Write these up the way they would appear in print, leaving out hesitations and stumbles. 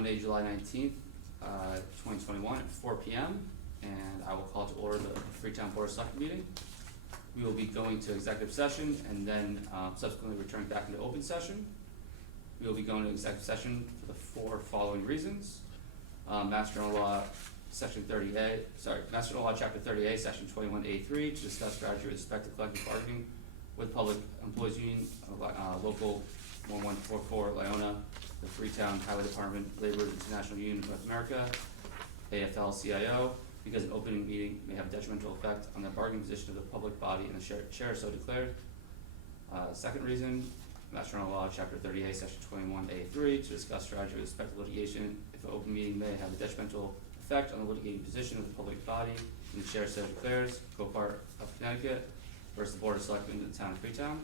Monday, July 19th, 2021 at 4 p.m. And I will call to order the Freetown Board of Selectmen meeting. We will be going to executive session and then subsequently returning back into open session. We will be going to executive session for the four following reasons. Master General Law Section 30A, Master General Law Chapter 30A, Section 21A3 to discuss strategy with respect to collective bargaining with Public Employees Union, Local 1144 Lyona, the Freetown Highway Department, Labor International Union of North America, AFL-CIO, because an opening meeting may have a detrimental effect on the bargaining position of the public body and the chair so declared. Second reason, Master General Law Chapter 30A, Section 21A3 to discuss strategy with respect to litigation if an open meeting may have a detrimental effect on the litigating position of the public body and the chair so declares, Co-Part of Connecticut versus the Board of Selectmen in the town of Freetown.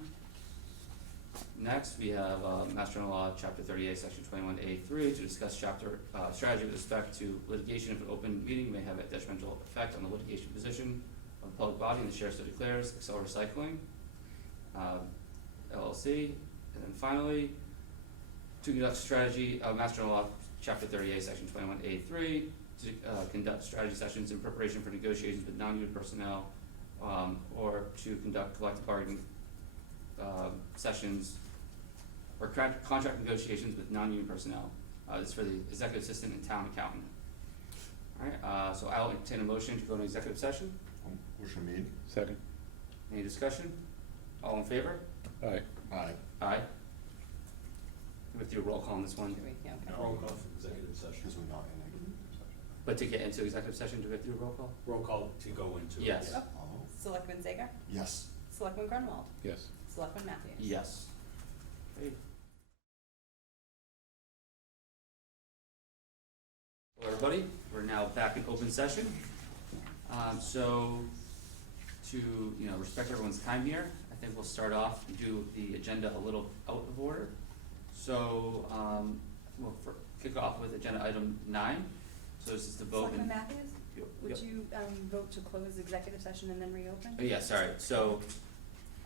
Next, we have Master General Law Chapter 38, Section 21A3 to discuss strategy with respect to litigation if an open meeting may have a detrimental effect on the litigation position of the public body and the chair so declares, Excel Recycling, LLC. And then finally, to conduct strategy, Master General Law Chapter 38, Section 21A3 to conduct strategy sessions in preparation for negotiations with non-union personnel or to conduct collective bargaining sessions or contract negotiations with non-union personnel. This is for the executive assistant and town accountant. Alright, so I'll entertain a motion to go into executive session. Motion made. Second. Any discussion? All in favor? Aye. Aye. Aye. We have to do a roll call on this one, Roll call for executive session. Because we're not in executive session. but to get into executive session, do we have to do a roll call? Roll call to go into. Yes. Yeah. Oh, Selectman Zager? yes. Selectman Grunwald? Yes. Selectman Matthews? Yes. Okay. Hello everybody, we're now back in open session. So to respect everyone's time here, I think we'll start off and do the agenda a little out of order. So we'll kick off with agenda item 9. So this is the vote. Selectman Matthews? Yep. Would you vote to close executive session and then reopen? Oh, yeah, sorry. So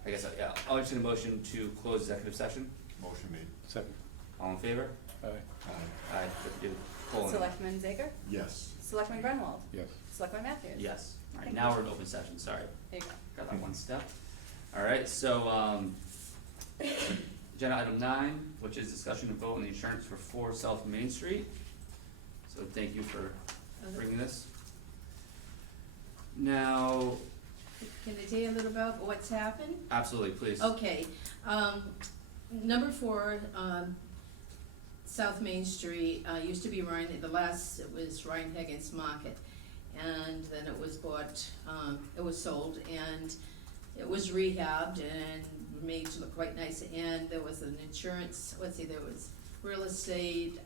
I guess I'll entertain a motion to close executive session. Motion made. Second. All in favor? Aye. Aye. Aye. Good to do. Colon. Selectman Zager? Yes. Selectman Grunwald? Yes. Selectman Matthews? Yes. All right, Thank now you. we're in open session, sorry. There you go. Got that one step. All right, so agenda item 9, which is discussion and vote on the insurance for 4 South Main Street. So thank you for bringing this. Now, Can I tell you a little about what's happened? absolutely, please. Okay, number 4, South Main Street, used to be it was Ryan Higgins Market. And then it was bought, it was sold, and it was rehabbed and made to look quite nice. And there was an insurance, there was real estate,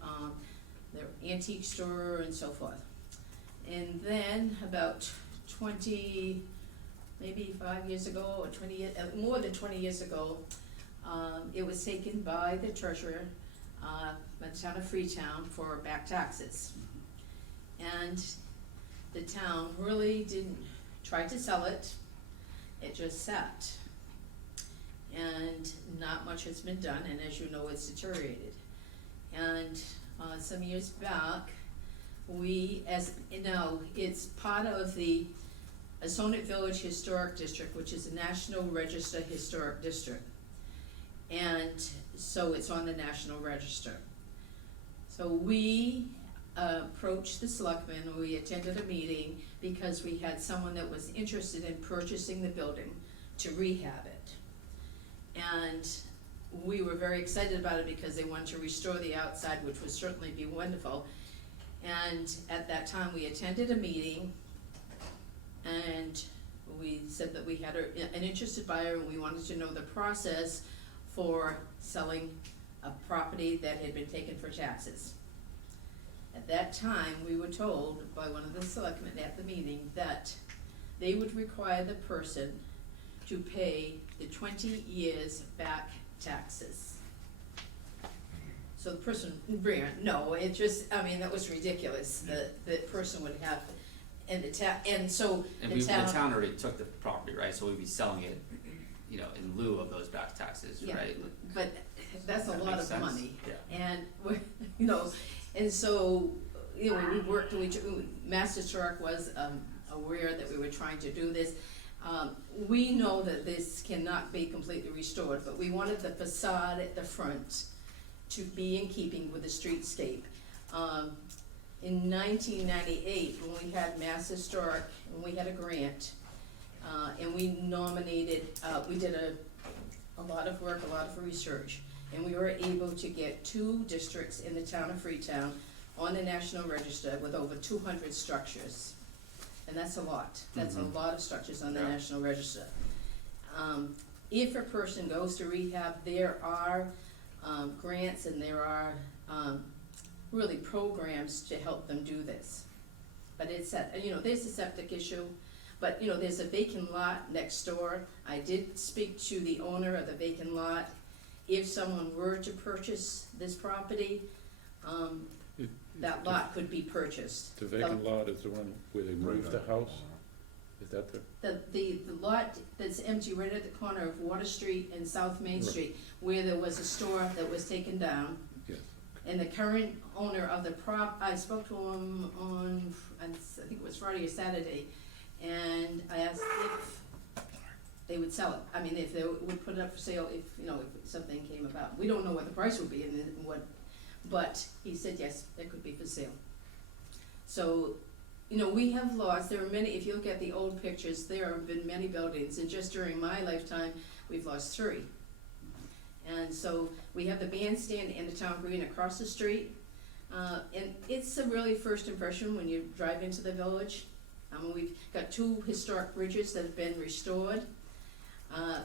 the antique store and so forth. And then about 20, maybe 5 years ago, or 20 years, more than 20 years ago, it was taken by the treasurer, by the town of Freetown for back taxes. And the town really didn't try to sell it, it just sat. And not much has been done, and as you know, it's deteriorated. And some years back, it's part of the Assonet Village Historic District, which is a National Register Historic District. And so it's on the National Register. So we approached the selectmen, we attended a meeting because we had someone that was interested in purchasing the building to rehab it. And we were very excited about it because they wanted to restore the outside, which would certainly be wonderful. And at that time, we attended a meeting and we said that we had an interested buyer and we wanted to know the process for selling a property that had been taken for taxes. At that time, we were told by one of the selectmen at the meeting that they would require the person to pay the 20 years back taxes. So the person, no, it just, that was ridiculous. The person would have, and the town already took the property, right? So we'd be selling it, in lieu of those back taxes, Yeah, right? but that's a That lot makes of sense. money. Yeah. And And so, you know, we worked, Mass Historic was, aware that we were trying to do this. We know that this cannot be completely restored, but we wanted the facade at the front to be in keeping with the streetscape. In 1998, when we had Mass Historic, and we had a grant, and we nominated, we did a lot of work, a lot of research, and we were able to get 2 districts in the town of Freetown on the National Register with over 200 structures. And that's a lot, that's a lot of structures on the Yeah. National Register. If a person goes to rehab, there are grants and there are really programs to help them do this. But it's, you know, there's a septic issue, but, you know, there's a vacant lot next door. I did speak to the owner of the vacant lot. If someone were to purchase this property, that lot could be purchased. The vacant lot is the one where they moved the house? Is that the, The lot that's empty right at the corner of Water Street and South Main Right. Street, where there was a store that was taken down. yes, And the current owner of the I spoke to him on, I think it was Friday or Saturday, and I asked if they would sell it. I mean, if they would put it up for sale, if, you know, if something came about. We don't know what the price would be and then what, but he said, yes, it could be for sale. So, you know, we have lost, there are many, if you look at the old pictures, there have been many buildings, and just during my lifetime, we've lost 3. And so, we have the bandstand and the town green across the street, and it's a really first impression when you drive into the village. We've got 2 historic bridges that have been restored.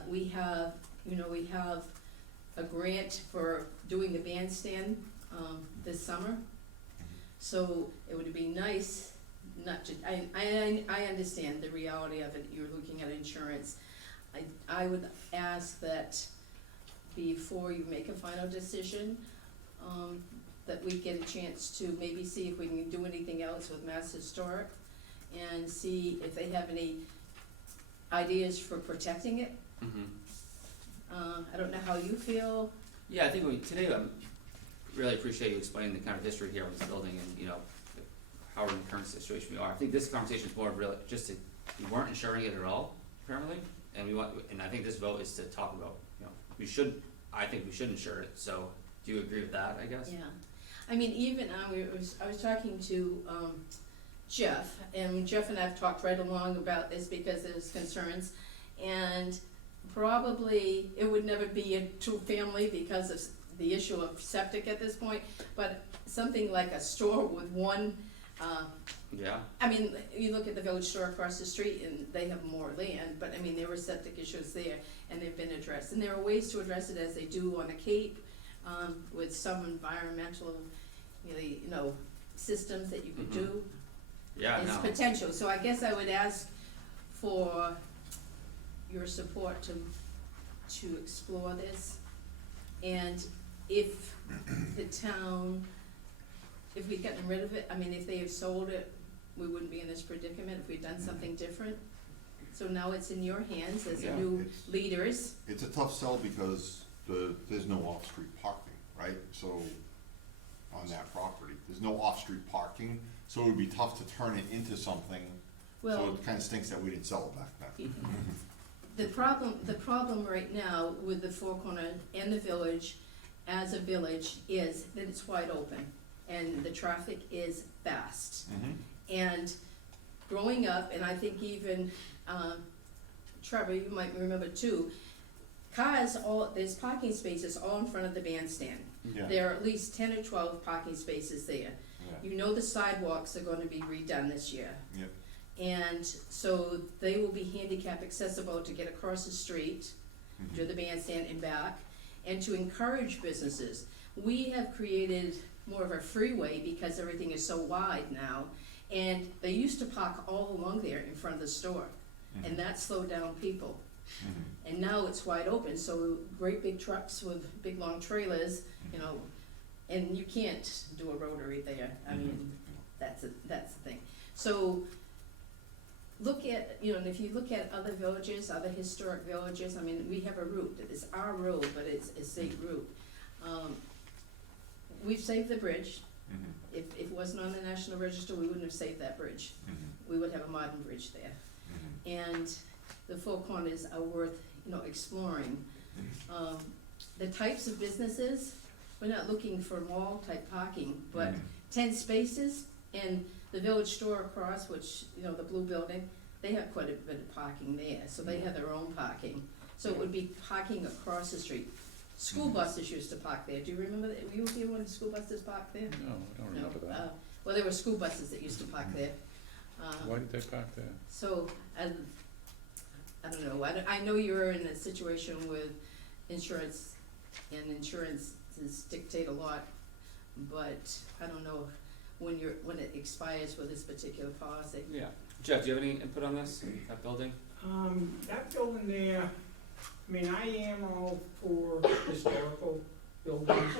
We have, you know, we have a grant for doing the bandstand, this summer. So it would be nice not to, I understand the reality of it, you're looking at insurance. I would ask that before you make a final decision, that we get a chance to maybe see if we can do anything else with Mass Historic and see if they have any ideas for protecting it. I don't know how you feel. Yeah, I think today, really appreciate you explaining the kind of history here of this building and, you know, how we're in the current situation we are. I think this conversation is more of really, just we weren't insuring it at all, apparently, and and I think this vote is to talk about, you know, I think we should insure it, so do you agree with that, I guess? Yeah, I mean, even, I was talking to, Jeff, and Jeff and I have talked right along about this because there's concerns, and probably it would never be a two-family because of the issue of septic at this point, but something like a store with one, Yeah, I mean, you look at the village store across the street and they have more land, but I mean, there were septic issues there and they've been addressed. And there are ways to address it as they do on the Cape, with some environmental, you know, systems that you could do. yeah, It's no, potential, so I guess I would ask for your support to explore this. And if the town, if we'd gotten rid of it, I mean, if they have sold it, we wouldn't be in this predicament if we'd done something different. So now it's in your hands as the Yeah. new It's- leaders. It's a tough sell because there's no off-street parking, right? So, on that property, there's no off-street parking, so it would be tough to turn it into something. So Well, it kinda stinks that we didn't sell it back then. the problem right now with the Four Corner and the village, as a village, is that it's wide open and the traffic is fast. And growing up, and I think even, Trevor, you might remember too, there's parking spaces all in front of the bandstand. Yeah, There are at least 10 or 12 parking spaces there. yeah, You know the sidewalks are gonna be redone this year. Yep. And so they will be handicap accessible to get across the street, to the bandstand and back, and to encourage businesses. We have created more of a freeway because everything is so wide now, and they used to park all along there in front of the store, and that slowed down people. And now it's wide open, so great big trucks with big long trailers, you know, and you can't do a rotary there, I mean, that's the thing. So, look at, you know, and if you look at other villages, other historic villages, I mean, we have a route, it's our road, but it's a state route. We've saved the bridge, If it wasn't on the National Register, we wouldn't have saved that bridge. We would have a modern bridge there. And the Four Corners are worth, exploring. The types of businesses, we're not looking for mall-type parking, but 10 spaces, and the village store across, which, the blue building, they have quite a bit of parking there, so they have their own parking. So it would be parking across the street. School buses used to park there. Do you remember that? Were you here when the school buses parked there? No, I don't remember that. Well, there were school buses that used to park there. Why did they park there? So, I don't know, I know you're in a situation with insurance, and insurances dictate a lot, but I don't know when it expires with this particular policy. Yeah. Jeff, do you have any input on this, that building? That building there, I am all for historical buildings.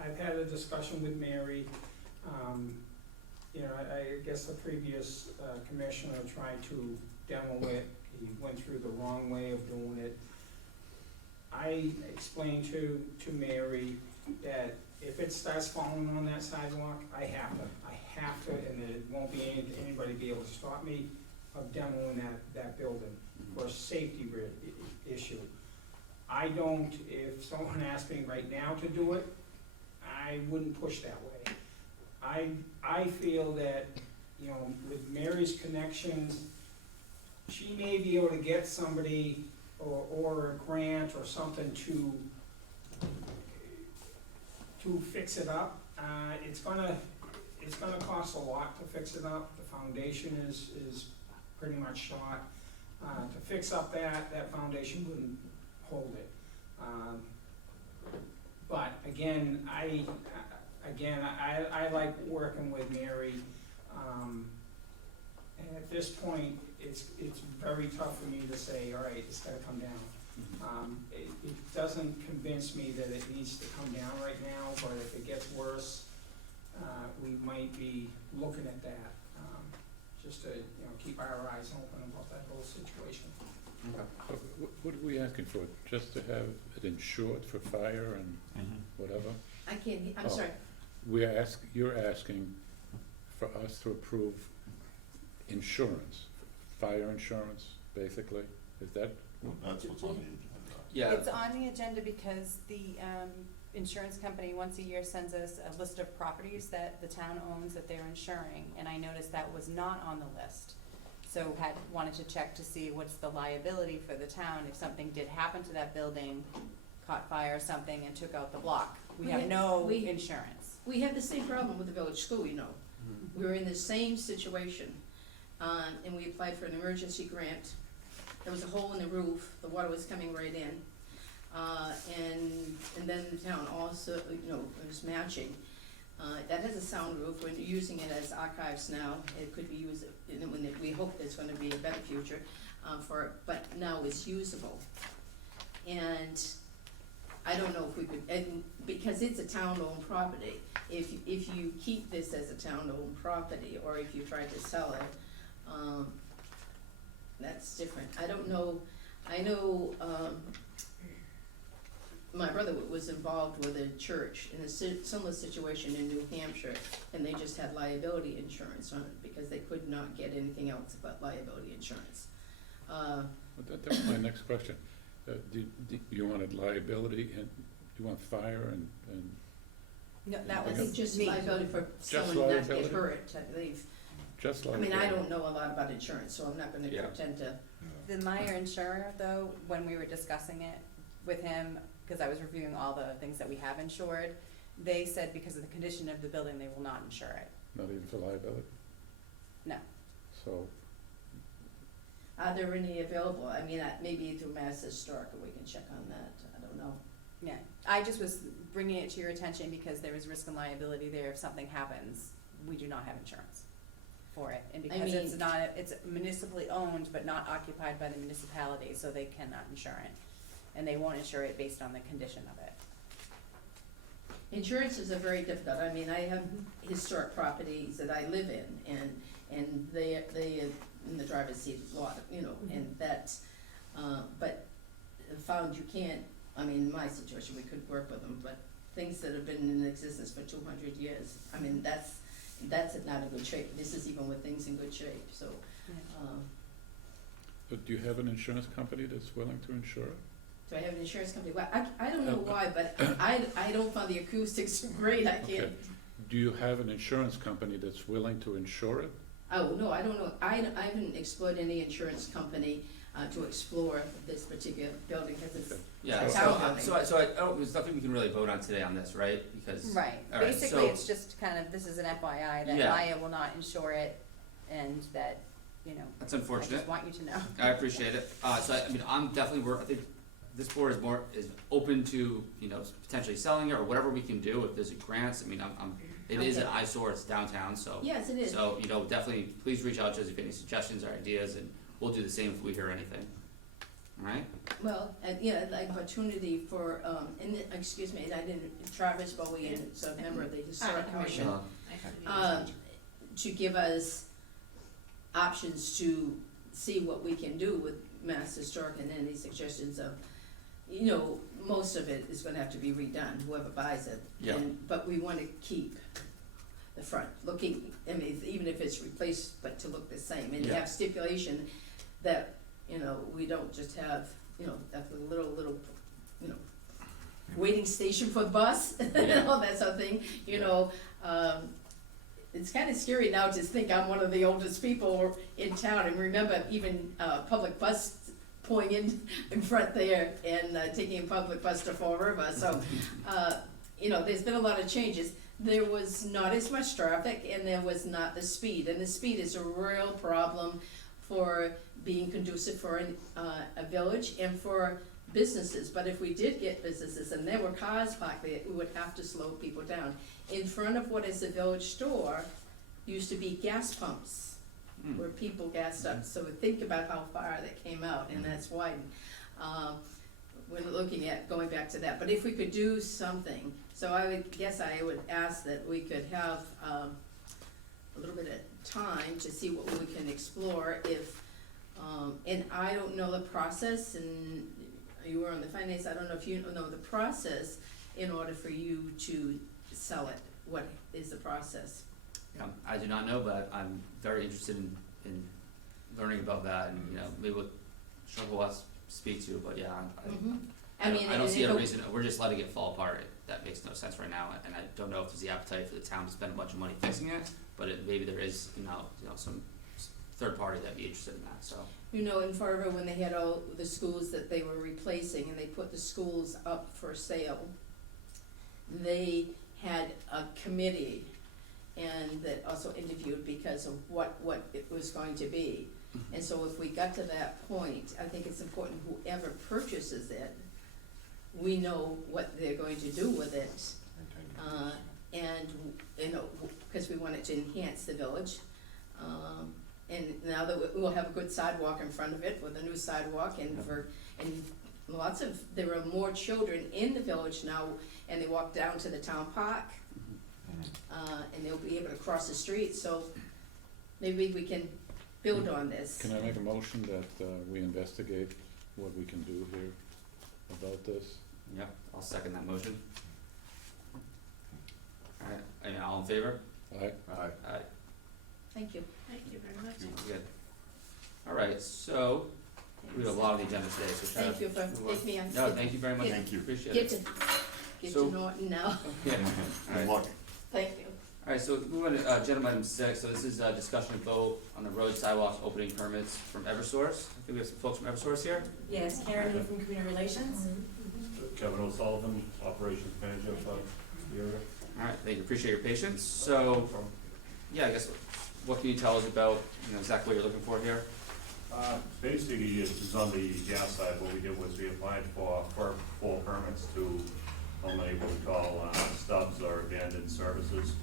I've had a discussion with Mary. I guess the previous commissioner tried to demo it. He went through the wrong way of doing it. I explained to Mary that if it starts falling on that sidewalk, I have to, and there won't be anybody be able to stop me of demoing that building for a safety issue. If someone asked me right now to do it, I wouldn't push that way. I feel that, with Mary's connections, she may be able to get somebody or a grant or something to fix it up. It's gonna cost a lot to fix it up. The foundation is pretty much shot. To fix up that foundation wouldn't hold it. But again, I like working with Mary. And at this point, it's very tough for me to say, all right, it's gotta come down. It doesn't convince me that it needs to come down right now, but if it gets worse, we might be looking at that, just to, keep our eyes open about that whole situation. Okay. What are we asking for? Just to have it insured for fire and whatever? I'm Oh. sorry, You're asking for us to approve insurance, fire insurance, basically? Is that, That's what's on the agenda. Yeah. It's on the agenda because the insurance company once a year sends us a list of properties that the town owns that they're insuring, and I noticed that was not on the list. So wanted to check to see what's the liability for the town if something did happen to that building, caught fire or something and took out the block. We have no insurance. we had the same problem with the village school, We were in the same situation, and we applied for an emergency grant. There was a hole in the roof, the water was coming right in. And then the town also, was matching. That has a sound roof, we're using it as archives now, it could be used, we hope there's gonna be a better future, but now it's usable. And I don't know if we could, because it's a town-owned property, if you keep this as a town-owned property, or if you try to sell it, that's different. I don't know, I know, my brother was involved with a church in a similar situation in New Hampshire, and they just had liability insurance on it, because they could not get anything else but liability insurance. that was my next question. You wanted liability and you want fire and No, that I was think just me. liability for Just someone not to get liability? hurt, I believe. just I liability? mean, I don't know a lot about insurance, so I'm not gonna Yeah. pretend to. The Miia insurer, though, when we were discussing it with him, because I was reviewing all the things that we have insured, they said because of the condition of the building, they will not insure it. Not even for liability? No. So, Are there any available? I mean, maybe through Mass Historical, we can check on that, I don't know. Yeah, I just was bringing it to your attention because there is risk and liability there if something happens. We do not have insurance for it, and because it's mean- not, it's municipally owned but not occupied by the municipality, so they cannot insure it. And they won't insure it based on the condition of it. Insurances are very difficult. I mean, I have historic properties that I live in, and they in the driver's seat a lot, and that's, but found you can't, I mean, in my situation, we could work with them, but things that have been in existence for 200 years. I mean, that's not a good shape. This is even with things in good shape, so, But do you have an insurance company that's willing to insure it? do I have an insurance company? Well, I don't know why, but I don't find the acoustics great, I can't. Okay. Do you have an insurance company that's willing to insure it? Oh, no, I don't know. I haven't explored any insurance company to explore this particular building, because it's, Yeah, It's so, our building. so I don't, there's nothing we can really vote on today on this, right? Because. Right, All right, basically, so- it's just kind of, this is an FYI, that Yeah. Miia will not insure it, and that, you know, That's I unfortunate. just want you to know. I appreciate it. So I mean, I'm definitely, I think this board is open to, you know, potentially selling it or whatever we can do. If there's grants, I mean, it is an Okay. eyesore, it's downtown, so. yes, it is. So, you know, definitely, please reach out to us if you have any suggestions or ideas, and we'll do the same if we hear anything. Alright? Well, yeah, the opportunity for, excuse me, I didn't, Travis Bowie, and so a member of the Historic Commission, to give us options to see what we can do with Mass Historic, and any suggestions of, you know, most of it is gonna have to be redone, whoever buys it. Yeah. But we wanna keep the front looking, I mean, even if it's replaced, but to look the same, and Yeah. have stipulation that, you know, we don't just have, you know, a little, you know, waiting station for the bus, Yeah. all that sort of thing, you know. It's kinda scary now to think I'm one of the oldest people in town, and remember even, public bus pulling in front there, and, taking a public bus to Fall River, so, you know, there's been a lot of changes. There was not as much traffic, and there was not the speed, and the speed is a real problem for being conducive for a village and for businesses. But if we did get businesses and there were cars parked there, we would have to slow people down. In front of what is the village store used to be gas pumps Hmm. where people gassed up, so think about how far that came out, and that's widened. We're looking at going back to that, but if we could do something, so I would ask that we could have, a little bit of time to see what we can explore if, and I don't know the process, and you were on the finance, I don't know if you know the process in order for you to sell it. What is the process? Yeah, I do not know, but I'm very interested in learning about that, and, you know, maybe what Sean will speak to, but yeah, I don't see a reason, we're just letting it fall apart. That makes no sense right now, and I don't know if there's the appetite for the town to spend a bunch of money fixing it, but maybe there is, you know, some third party that'd be interested in that, so. You know, in Fall River, when they had all the schools that they were replacing, and they put the schools up for sale, they had a committee, and that also interviewed because of what it was going to be. And so if we got to that point, I think it's important whoever purchases it, we know what they're going to do with it. And, you know, because we want it to enhance the village. And now that we'll have a good sidewalk in front of it with a new sidewalk, and there are more children in the village now, and they walk down to the town park, and they'll be able to cross the street, so maybe we can build on this. Can I make a motion that we investigate what we can do here about this? Yeah, I'll second that motion. Alright, and all in favor? Aye. Aye. Aye. Thank you. Thank you very much. Sounds good. Alright, so, we have a lot on the agenda today, so try to. Thank you for move on. taking me on. No, thank you very much, Thank you. appreciate Get it. to So- Norton now. Yeah, Good alright. luck. Thank you. Alright, so move on to agenda item 6, so this is a discussion and vote on the road sidewalks opening permits from Eversource. I think we have some folks from Eversource here. Yes, Karen Lee from Community Relations. Kevin O'Sullivan, Operations Manager for the area. Alright, thank you, appreciate your patience. So, yeah, I guess, what can you tell us about, you know, exactly what you're looking for here? Basically, it's on the gas side. What we did was we applied for full permits to eliminate what we call stubs or abandoned services.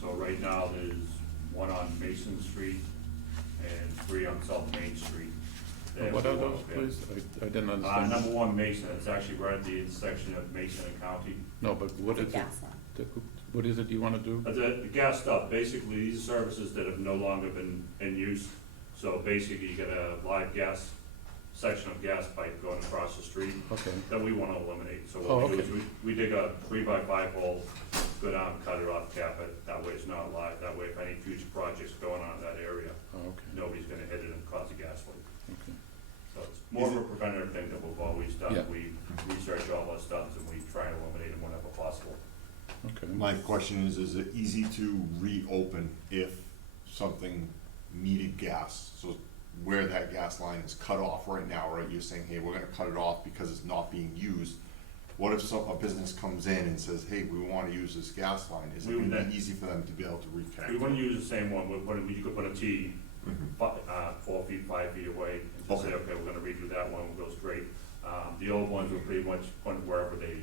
So right now, there's one on Mason Street and 3 on South Main Street. They What have are to those, walk please? I didn't in. understand. Number 1, Mason, it's actually right at the intersection of Mason and County. No, but what is it, Gas line. what is it you wanna do? The gas stub, basically, these are services that have no longer been in use. So basically, you get a live gas section of gas pipe going across the street Okay, that we wanna eliminate. So Oh, what we do okay. is we dig a 3x5 hole, go down, cut it off, cap it, that way it's not live, that way if any future projects going on in that area, oh, okay, nobody's gonna hit it and cause a gas leak. okay. So it's more of a preventative thing that we've always done. Yeah. We research all our stubs and we try and eliminate them whenever possible. Okay. My question is it easy to reopen if something needed gas? So where that gas line is cut off right now, right, you're saying, hey, we're gonna cut it off because it's not being used. What if a business comes in and says, hey, we wanna use this gas line, is it We would gonna then- be easy for them to be able to reconnect? We wouldn't use the same one, you could put a T, Mhm. 4 feet, 5 feet away, and just say, Okay. okay, we're gonna redo that one, we'll go straight. The old ones were pretty much put wherever they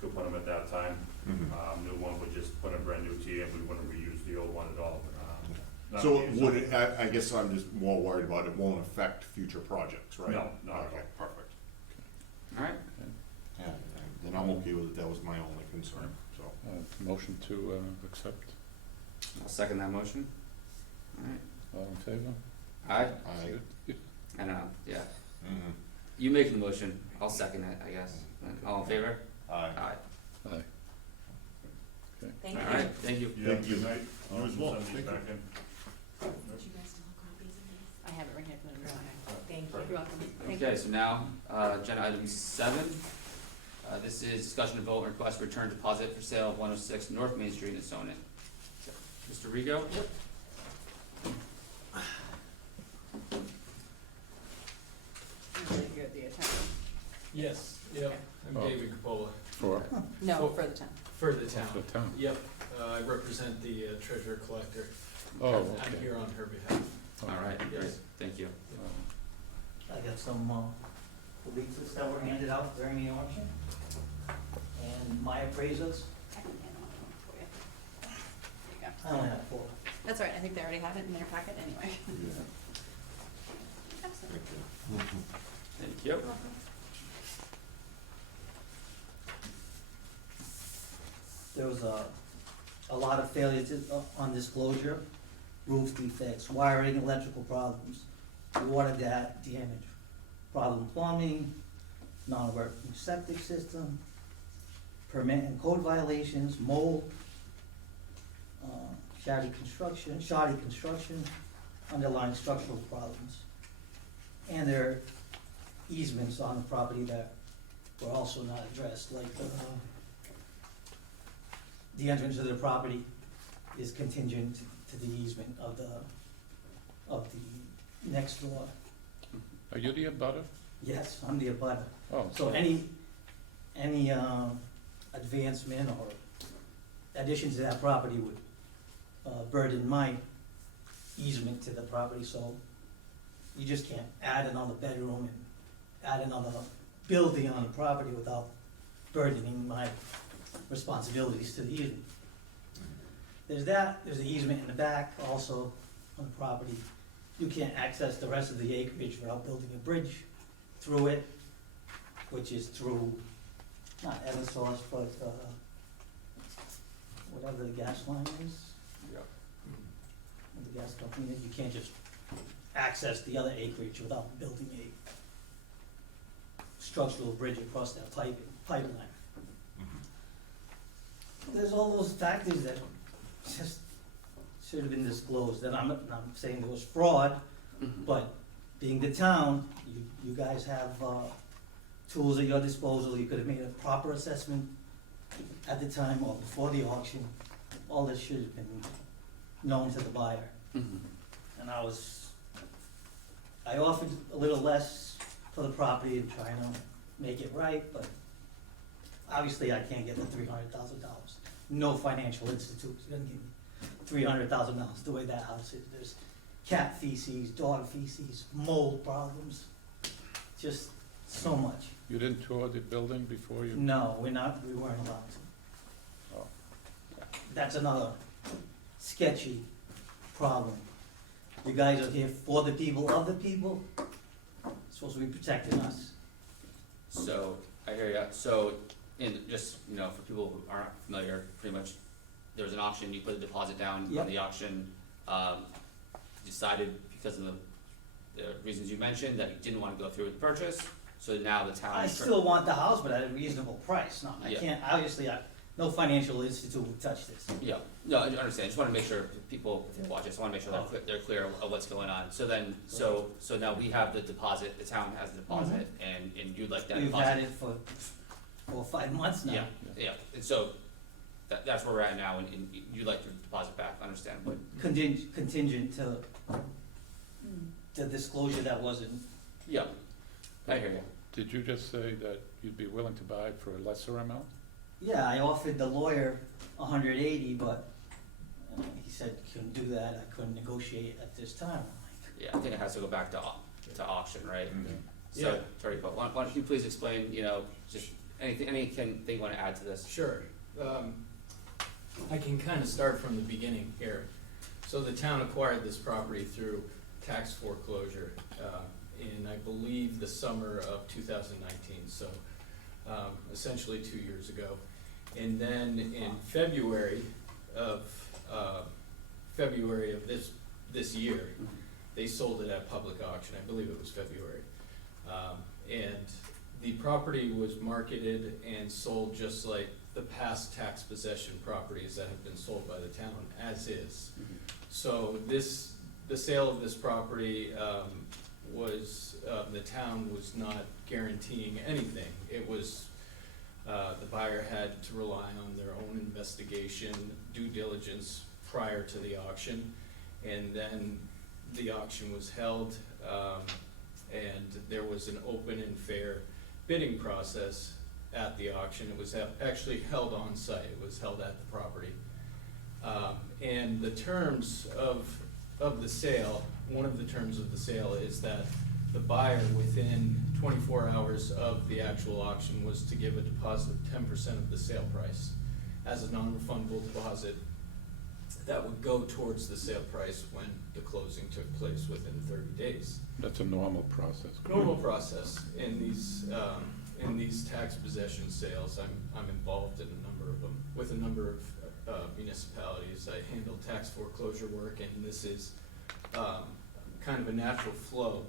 could put them at that time. Mhm. New one would just put a brand new T and we wouldn't reuse the old one at all. Not So reuse would it. it, I guess I'm just more worried about it won't affect future projects, right? No, not at all. Okay, perfect. Alright, Yeah, then I'm okay with it, that was my only concern, so. Motion to, accept, I'll second that motion. Alright, all in favor? aye, I, and, yeah, mhm. you make the motion, I'll second it, I guess. All in favor? Aye. Aye. Aye. Thank you. Alright, thank you. Yeah, Thank you. good night. You as well. Send these Thank you. back in. Would you guys still have copies of these? I have it right here for the Thank you. You're welcome. Thank you. Okay, so now, agenda item 7. This is discussion of vote and request return deposit for sale of 106 North Main Street in Sonnet. Mr. Rigo? Yep. You're the attorney. Yes, yep, I'm Oh. David Capola, For No, for the town. for the town. the town? Yep, I represent the treasurer collector. Oh, I'm okay. here on her behalf. Alright, great, Yes. thank you. I got some leases that were handed out during the auction. And my appraisals, I can handle it for you. There you I go. only have 4. That's all right, I think they already have it in their packet anyway. Yeah, Excellent. thank you. Thank you. There was a lot of failures on disclosure, roof defects, wiring, electrical problems, water damage, problem plumbing, non-working septic system, permit and code violations, mold, shoddy construction, underlying structural problems. And there are easements on the property that were also not addressed, like the entrance to the property is contingent to the easement of the next door. Are you the abutter? Yes, I'm the abutter. Oh, So any advancement or addition to that property would burden my easement to the property, so you just can't add another bedroom and add another building on the property without burdening my responsibilities to the easement. There's that, there's the easement in the back also on the property. You can't access the rest of the acreage without building a bridge through it, which is through, not Eversource, but, whatever the gas line is, Yep. the gas company, you can't just access the other acreage without building a structural bridge across that pipeline. There's all those factors that just should have been disclosed, and I'm saying there was fraud, Mhm. but being the town, you guys have, tools at your disposal, you could have made a proper assessment at the time or before the auction. All this should have been known to the buyer, Mhm. and I offered a little less for the property and trying to make it right, but obviously I can't get the $300,000. No financial institute is gonna give me $300,000 the way that house is. There's cat feces, dog feces, mold problems, just so much. You didn't tour the building before you? No, we weren't allowed to. Oh. That's another sketchy problem. You guys are here for the people, of the people, supposed to be protecting us. So, I hear ya, so, just, for people who aren't familiar, pretty much, there was an auction, you put a deposit down on Yep. the auction, decided because of the reasons you mentioned, that he didn't wanna go through with the purchase, so now the town. I still want the house, but at a reasonable price, no, I Yeah. can't, obviously, no financial institute will touch this. Yeah, no, I understand, I just wanna make sure people, if they watch this, I wanna make sure they're clear of what's going on. So then, so now we have the deposit, the town has the deposit, and you'd like that We've deposit. had it for 4 or 5 months now. Yeah, and so, that's where we're at now, and you'd like your deposit back, understand, but, Contingent to the disclosure that wasn't, yeah, I hear you. Did you just say that you'd be willing to buy for a lesser amount? yeah, I offered the lawyer 180, but he said couldn't do that, I couldn't negotiate at this time. I'm like, Yeah, I think it has to go back to auction, right? Okay. So, Yeah. sorry, but why don't you please explain, just anything you wanna add to this? Sure. I can kind of start from the beginning here. So the town acquired this property through tax foreclosure in, I believe, the summer of 2019, so essentially 2 years ago. And then in February of this year, they sold it at public auction. I believe it was February. And the property was marketed and sold just like the past tax possession properties that have been sold by the town as is. So the sale of this property was, the town was not guaranteeing anything. It was, the buyer had to rely on their own investigation, due diligence prior to the auction. And then the auction was held, and there was an open and fair bidding process at the auction. It was actually held on site, it was held at the property. And the terms of the sale, one of the terms of the sale is that the buyer, within 24 hours of the actual auction, was to give a deposit of 10% of the sale price as a non-refundable deposit that would go towards the sale price when the closing took place within 30 days. That's a normal process. Normal process in these tax possession sales. I'm involved in a number of them, with a number of municipalities. I handle tax foreclosure work, and this is kind of a natural flow.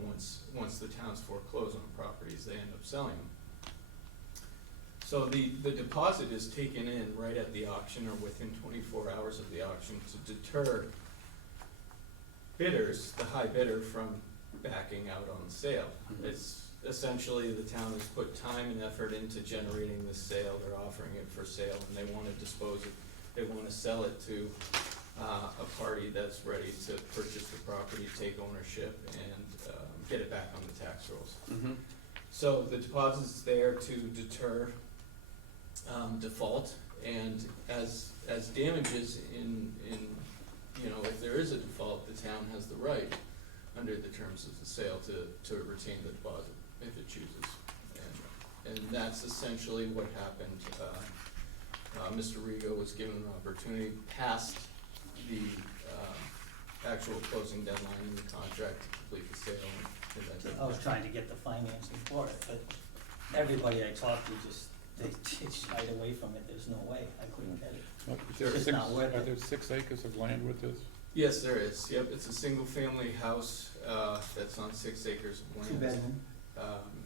Once the towns foreclose on properties, they end up selling them. So the deposit is taken in right at the auction or within 24 hours of the auction to deter bidders, the high bidder, from backing out on the sale. It's essentially, the town has put time and effort into generating this sale. They're offering it for sale, and they want to dispose it. They want to sell it to a party that's ready to purchase the property, take ownership, and get it back on the tax rolls. So the deposit's there to deter default, and as damages in if there is a default, the town has the right, under the terms of the sale, to retain the deposit if it chooses. And that's essentially what happened. Mr. Rigo was given an opportunity past the actual closing deadline in the contract to complete the sale. I was trying to get the financing for it, but everybody I talked to they shied away from it, there's no way, I couldn't get it. Is there It's not worth are it. there 6 acres of land with this? Yes, there is. Yep, it's a single-family house that's on 6 acres of land. 2-bedroom.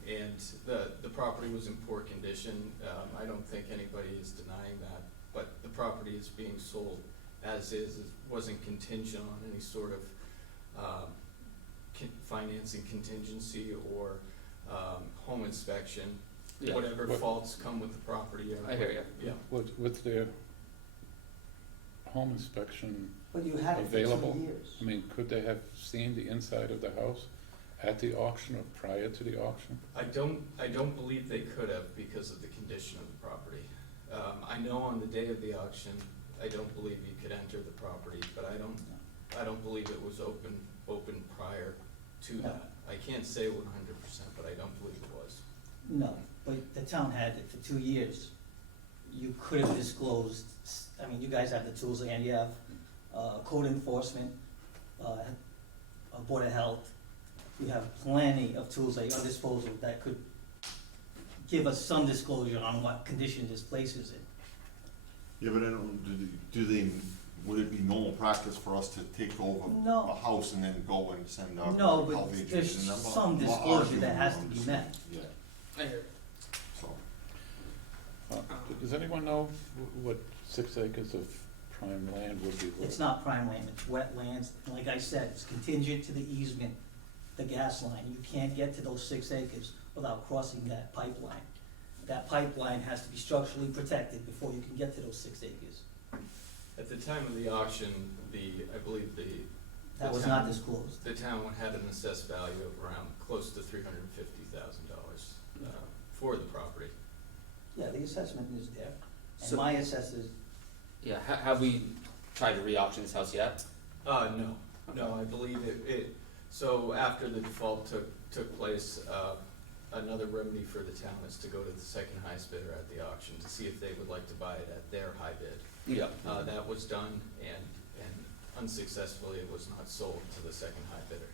And the property was in poor condition. I don't think anybody is denying that, but the property is being sold as is. It wasn't contingent on any sort of financing contingency or home inspection. Yeah. Whatever What- faults come with the property. I hear you. Yeah. Was there home inspection? But you had it for Available? 2 years. I mean, could they have seen the inside of the house at the auction or prior to the auction? I don't believe they could have because of the condition of the property. I know on the day of the auction, I don't believe you could enter the property, but I don't believe it was open prior to No. that. I can't say 100%, but I don't believe it was. No, but the town had it for 2 years. You could have disclosed, I mean, you guys have the tools, and you have code enforcement, a board of health. You have plenty of tools at your disposal that could give us some disclosure on what condition this place is in. Yeah, but I don't, do they would it be normal practice for us to take over No. a house and then go and send out No, health but agents? there's And I'm not- some I'm not disclosure arguing that has with to be them, met. Yeah, I hear. so, Does anyone know what 6 acres of prime land would be worth? It's not prime land, it's wetlands, and like I said, it's contingent to the easement, the gas line. You can't get to those 6 acres without crossing that pipeline. That pipeline has to be structurally protected before you can get to those 6 acres. At the time of the auction, I believe That was not disclosed. the town had an assessed value of around close to $350,000 for the property. Yeah, the assessment is there, and So- my assessors, Yeah, have we tried to re-auction this house yet? No, I believe so after the default took place, another remedy for the town is to go to the second highest bidder at the auction to see if they would like to buy it at their high bid. Yeah. That was done and unsuccessfully it was not sold to the second high bidder.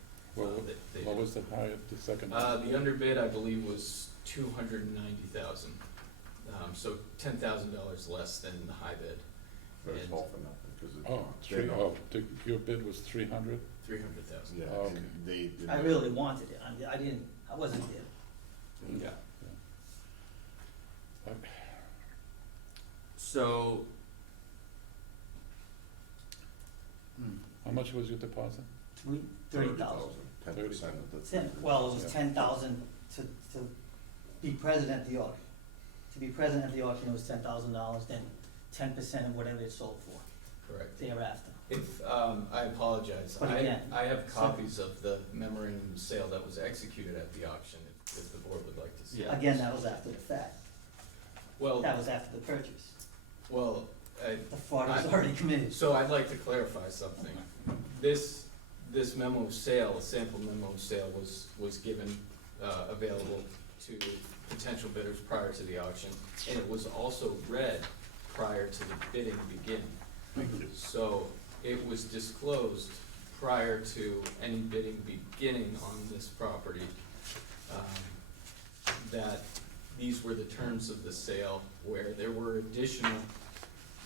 What was the highest, the second? The underbid, I believe, was $290,000, so $10,000 less than the high bid, very And- small for nothing, because it. Oh, they're not- your bid was 300? $300,000. Yeah, Oh, and okay. they. I really wanted it, I wasn't there. Yeah. Okay. So. How much was your deposit? 30,000. 10% of the. Well, it was Yeah. 10,000 to be present at the auction. To be present at the auction, it was $10,000, then 10% of whatever it sold for Correct. thereafter. If, I apologize, But again, I have copies of the memorandum of sale that was executed at the auction, if the board would like to see. it. Yeah. Again, that was after the fact. Well, That was after the purchase. I The fraud was already committed. so I'd like to clarify something. This memo of sale, a sample memo of sale was given, available to potential bidders prior to the auction, and it was also read prior to the bidding beginning. So it was disclosed prior to any bidding beginning on this property, that these were the terms of the sale, where there were additional,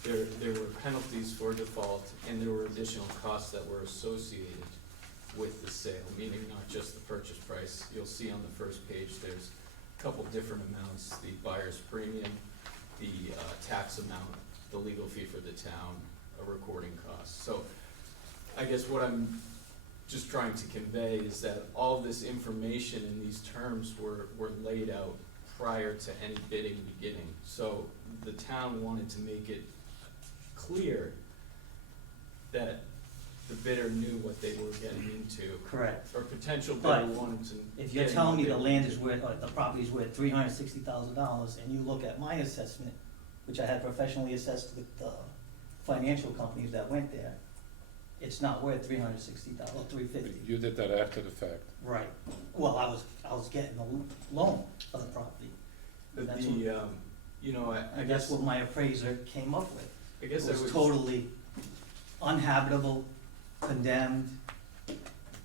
there were penalties for default, and there were additional costs that were associated with the sale, meaning not just the purchase price. You'll see on the first page, there's a couple different amounts, the buyer's premium, the tax amount, the legal fee for the town, a recording cost. So I guess what I'm just trying to convey is that all this information and these terms were laid out prior to any bidding beginning. So the town wanted to make it clear that the bidder knew what they were getting into, Correct. or potential bidder But wanted to. If you're get telling me into the it. land is worth, or the property's worth $360,000, and you look at my assessment, which I had professionally assessed with the financial companies that went there, it's not worth $360,000, or $350,000. You did that after the fact. Right. Well, I was getting a loan for the property. That's what- You know, I And guess, that's what my appraiser came up with. I guess It I was would. totally uninhabitable, condemned.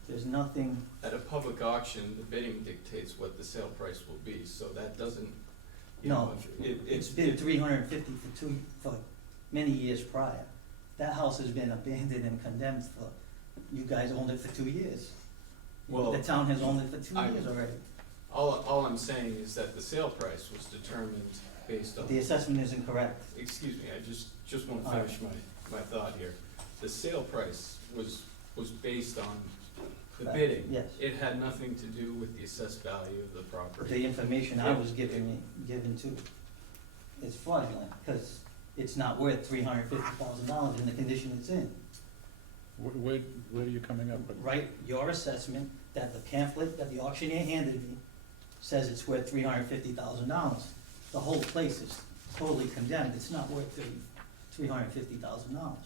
There's nothing, At a public auction, the bidding dictates what the sale price will be, so that doesn't, you No. know, it's been $350 for many years prior. That house has been abandoned and condemned for, you guys owned it for 2 years. Well, The town has owned it for 2 I- years already. all I'm saying is that the sale price was determined based on. The assessment isn't correct. Excuse me, I just wanna All right. finish my thought here. The sale price was based on the Correct. bidding. Yes. It had nothing to do with the assessed value of the property. The information I was given to is fraudulent, because it's not worth $350,000 in the condition it's in. Where are you coming up with? Right, your assessment, that the pamphlet that the auctioneer handed me says it's worth $350,000. The whole place is totally condemned, it's not worth $350,000.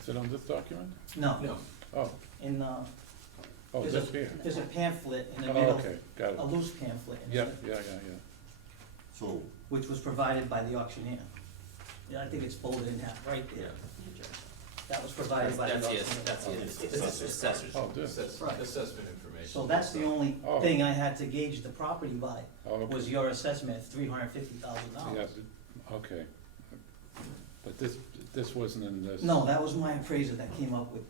Is it on this document? No, No, Oh, in, oh, There's this here. there's a pamphlet in the Oh, middle, okay, got a it. loose pamphlet, in Yeah, it, yeah. So, which was provided by the auctioneer. Yeah, I think it's folded in half, right there. That was provided by the That's auctioneer. the assessors. Oh, this. Right. assessment information. So that's the only Oh. thing I had to gauge the property by, Oh, okay. was your assessment of $350,000. Yes, okay. But this wasn't in this? No, that was my appraiser that came up with,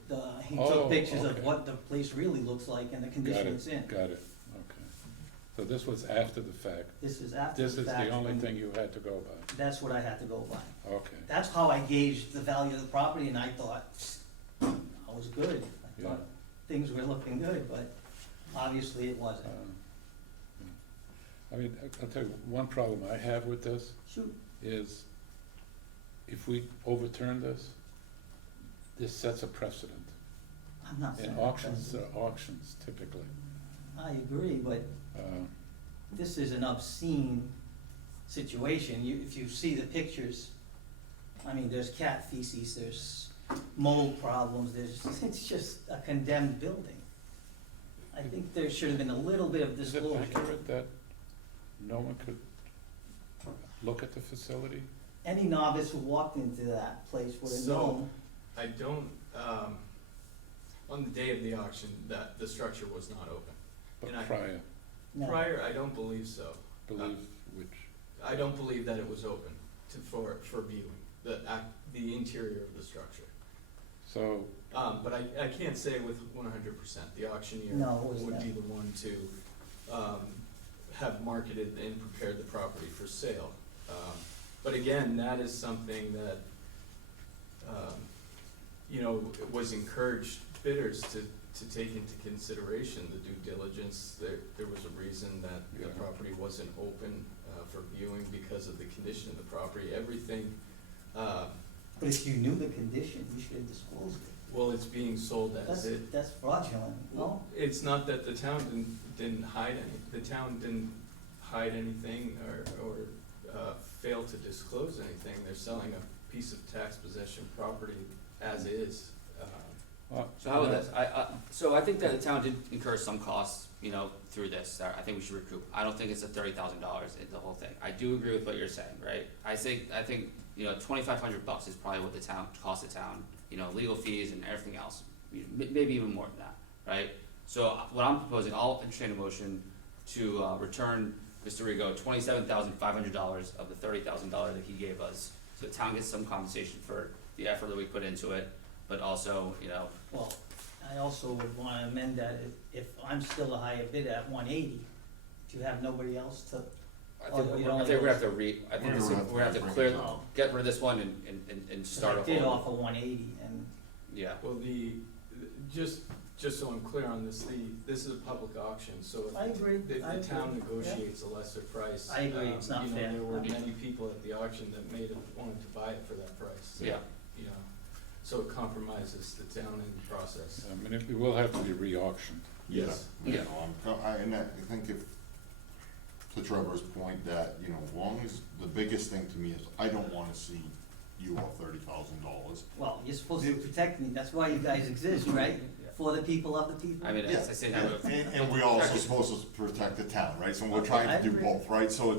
he Oh, took pictures of okay. what the place really looks like and the condition it's in. Got it, okay. So this was after the fact? This is after This the is fact. the only and thing you had to go by? That's what I had to go by. Okay, That's how I gauged the value of the property, and I thought I was good. I yeah. thought things were looking good, but obviously it wasn't. I mean, I'll tell you, one problem I have with this Shoot, is if we overturn this, this sets a precedent. I'm not saying. And auctions are auctions typically. I agree, but Uh, this is an obscene situation. If you see the pictures, I mean, there's cat feces, there's mold problems, it's just a condemned building. I think there should have been a little bit of Is it disclosure. accurate that no one could look at the facility? Any novice who walked into that place would have So- known. I don't, on the day of the auction, that the structure was not open. But And I- prior, No. Prior, I don't believe so. believe which, I don't believe that it was open for viewing, the interior of the structure. so, But I can't say with 100%. The auctioneer No, it was would not. be the one to have marketed and prepared the property for sale. But again, that is something that, was encouraged bidders to take into consideration, the due diligence. There was a reason that the Yeah. property wasn't open for viewing because of the condition of the property. Everything, But if you knew the condition, you should have disclosed it. well, it's being sold as it. That's fraudulent, no? It's not that the town didn't hide the town didn't hide anything or fail to disclose anything. They're selling a piece of tax possession property as is. So how would this, so I think that the town did incur some costs, through this, I think we should recoup. I don't think it's the $30,000, the whole thing. I do agree with what you're saying, right? I think, $2,500 is probably what cost the town, legal fees and everything else, maybe even more than that, right? So what I'm proposing, I'll entertain a motion to, return Mr. Rigo $27,500 of the $30,000 that he gave us. So the town gets some compensation for the effort that we put into it, but also, Well, I also would wanna amend that if I'm still a higher bid at 180, do you have nobody else to? I Oh, think you we're don't gonna like have to I think We're gonna we're gonna have to bring it clear, down. get rid of this one and start I a bid whole. off of 180 and, Yeah, Well, just so I'm clear on this, this is a public auction, so I agree, if I the town agree, negotiates a lesser price. I agree, it's not fair. There were many people at the auction that wanted to buy it for that price. yeah. So it compromises the town in the process. I mean, it will have to be re-auctioned. Yes. Yeah. And I think if, to Trevor's point, that, as long as, the biggest thing to me is, I don't wanna see you owe $30,000. well, you're supposed to protect me, that's why you guys exist, right? For the people of the people. I mean, as I say, Yeah, and we're also supposed to protect the town, right? So we're Okay, trying I to do agree. both, right? So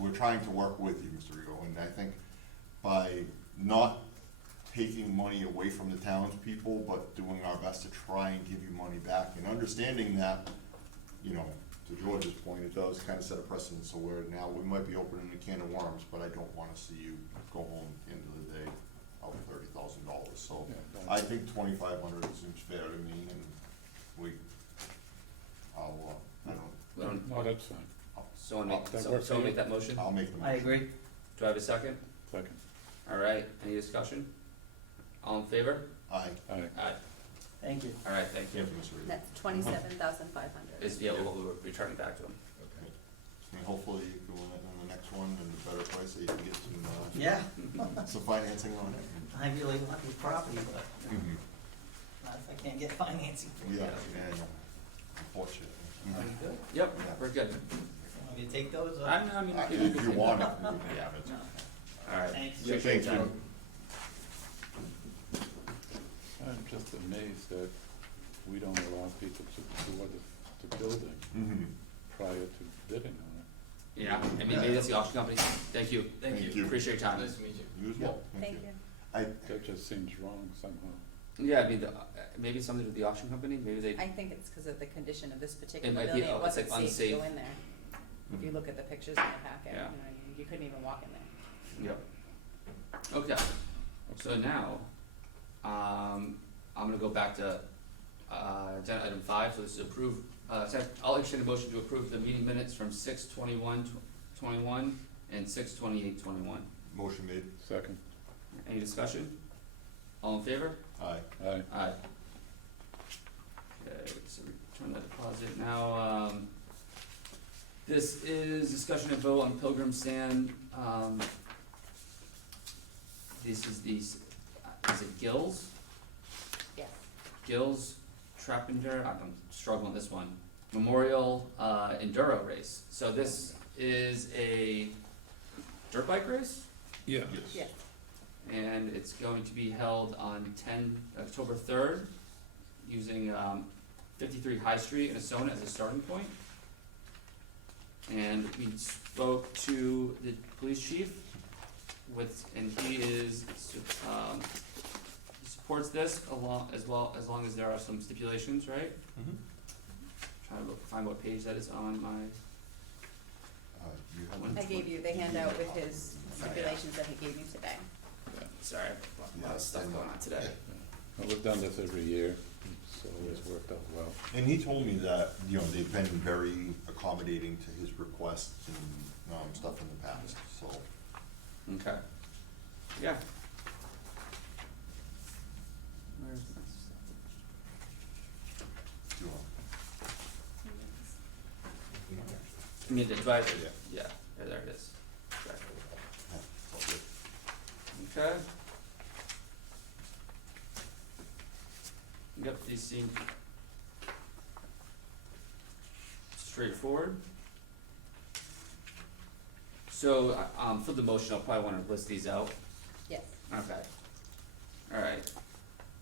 we're trying to work with you, Mr. Rigo, and I think by not taking money away from the townspeople, but doing our best to try and give you money back, and understanding that, to George's point, it does kind of set a precedent, so where now we might be opening a can of worms, but I don't wanna see you go home at the end of the day out $30,000, so. Yeah, I think 2,500 seems fair to me, and We don't- No, that's fine. Someone make, That so- work for someone you? make that motion? I'll make the I motion. agree, Do I have a second? Second. Alright, any discussion? All in favor? Aye. Aye. Aye. thank you. Alright, thank you. Thank you, Mr. Reed. That's 27,500. We'll return it back to him. Okay. And hopefully you can win it in the next one, and a better price, so you can get Yeah, some financing on it. I really want the property, but not if I can't get financing for it. Yeah, and unfortunately. Are you good? Yep, we're good. Want me to take those? or- I mean, If you want it. Yeah. No. Alright. Thanks. Yeah, thank you. I'm just amazed that we don't allow people to tour the building Mhm. prior to bidding on it. Yeah, I mean, maybe that's the auction company. Thank you. Thank you. Appreciate your time. Nice to meet you. You as well. Thank you. That just seems wrong somehow. Yeah, I mean, maybe it's something with the auction company, maybe they, I think it's because of the condition of this particular might be, building, it it's wasn't like safe to go unsafe. in there. If you look at the pictures in the packet, Yeah. you couldn't even walk in there. yep. Okay, So now, I'm gonna go back to, agenda item 5, so this is approve, I'll entertain a motion to approve the meeting minutes from 6/21/21 and 6/28/21. Motion made. Second. Any discussion? All in favor? Aye. Aye. Aye. Okay, so return that deposit. Now, this is discussion and vote on Pilgrim Sand. This is is it Gills? Yes. Gills Trappinger, I'm struggling with this one. Memorial, Enduro Race. So this is a dirt bike race? Yeah. Yes. And it's going to be held on October 3rd, using 53 High Street in Asona as a starting point. And we spoke to the police chief and he is, he supports this as long as there are some stipulations, right? Mm-hmm. Trying to find what page that is on my, You have One. I gave you the handout with his stipulations that he gave me today. sorry, a lot of stuff going on today. Well, we've done this every year, it's always worked out well. And he told me that, they've been very accommodating to his requests and, stuff in the past, so. Okay. Yeah. Where's that stuff? you know, I mean, the advisor, Yeah. yeah, there it is. Exactly. it's all good. Okay. Yep, these seem straightforward. So, for the motion, I'll probably wanna list these out. Yes. Okay. Alright.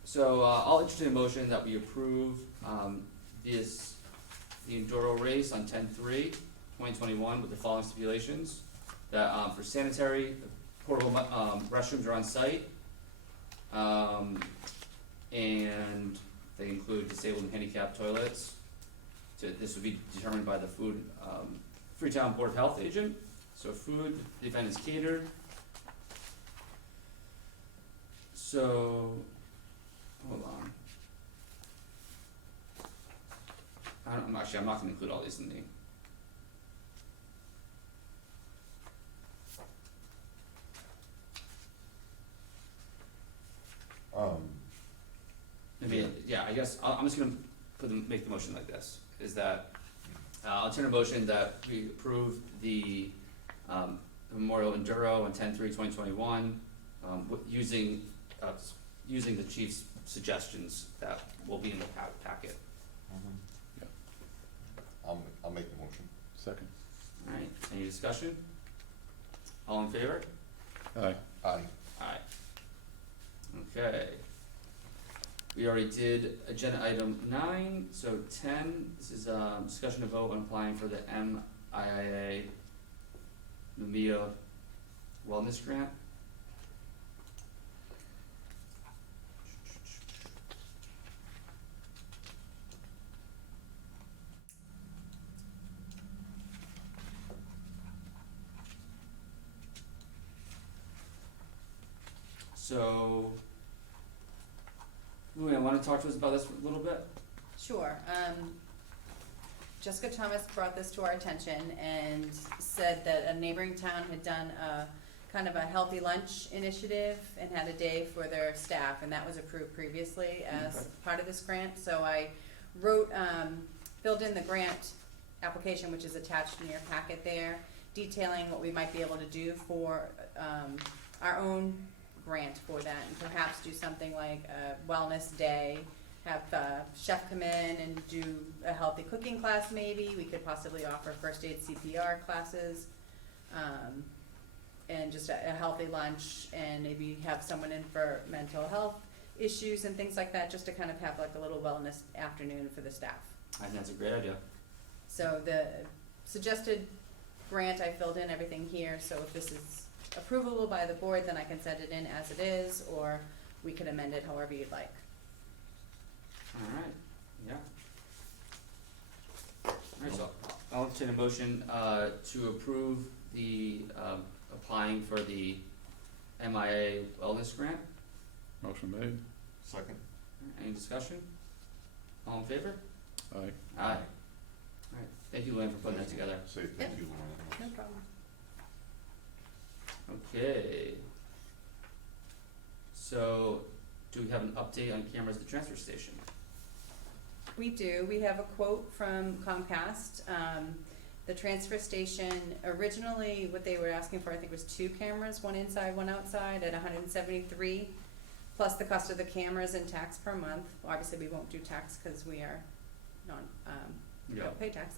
So, I'll entertain a motion that we approve, the Enduro race on 10/3/2021 with the following stipulations. That, for sanitary, portable, restrooms are on site. And they include disabled and handicapped toilets. This would be determined by the Freetown Board of Health agent. So food, the event is catered. So, hold on. I'm not gonna include all these in the. Maybe, yeah, I guess, I'm just gonna make the motion like this, is that, I'll enter a motion that we approve the, Memorial Enduro on 10/3/2021, using the chief's suggestions that will be in the packet. Mm-hmm. Yeah. I'll make the motion. Second. Alright, any discussion? All in favor? Aye. Aye. Aye. Okay. We already did agenda item 9, so 10, this is discussion of vote on applying for the MIA Miia Wellness Grant. So, Luann, wanna talk to us about this a little bit? Sure. Jessica Thomas brought this to our attention and said that a neighboring town had done a kind of a healthy lunch initiative and had a day for their staff, and that was approved previously as Okay. part of this grant. So I wrote, filled in the grant application, which is attached in your packet there, detailing what we might be able to do for our own grant for that, and perhaps do something like a wellness day, have a chef come in and do a healthy cooking class maybe. We could possibly offer first aid CPR classes, and just a healthy lunch, and maybe have someone in for mental health issues and things like that, just to kind of have like a little wellness afternoon for the staff. I think that's a great idea. So the suggested grant, I filled in everything here, so if this is approvable by the board, then I can send it in as it is, or we could amend it however you'd like. Alright, yeah. Alright, so I'll entertain a motion, to approve the, applying for the MIA Wellness Grant. Motion made. Second? Any discussion? All in favor? Aye. Aye. Alright, thank you, Lynn, for putting that together. Say thank you, Luann. No problem. Okay. So, do we have an update on cameras at the transfer station? We do, we have a quote from Comcast. The transfer station, originally, what they were asking for, I think, was 2 cameras, one inside, one outside, at $173, plus the cost of the cameras and tax per month. Obviously, we won't do tax, cause we are non, we Yeah. don't pay tax.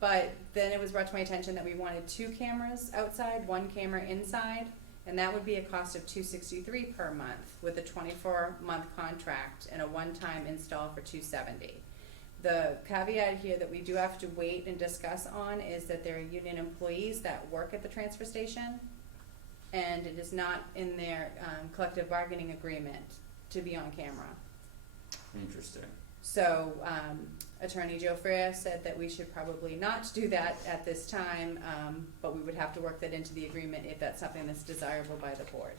But then it was brought to my attention that we wanted 2 cameras outside, 1 camera inside, and that would be a cost of $263 per month with a 24-month contract and a one-time install for $270. The caveat here that we do have to wait and discuss on is that there are union employees that work at the transfer station, and it is not in their collective bargaining agreement to be on camera. Interesting. So, Attorney Joe Freya said that we should probably not do that at this time, but we would have to work that into the agreement if that's something that's desirable by the board.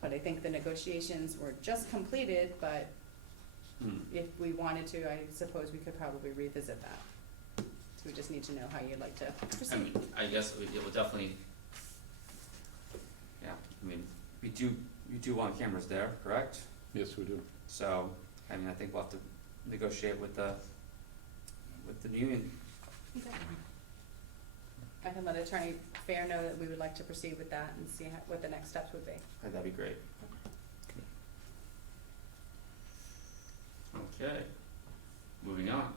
But I think the negotiations were just completed, but if we wanted to, I suppose we could probably revisit that. So we just need to know how you'd like to I proceed. mean, I guess it would definitely, yeah, I mean, we do want cameras there, correct? Yes, we do. So, I mean, I think we'll have to negotiate with the union. I can let Attorney Fair know that we would like to proceed with that and see what the next steps would be. That'd be great. Okay, moving on.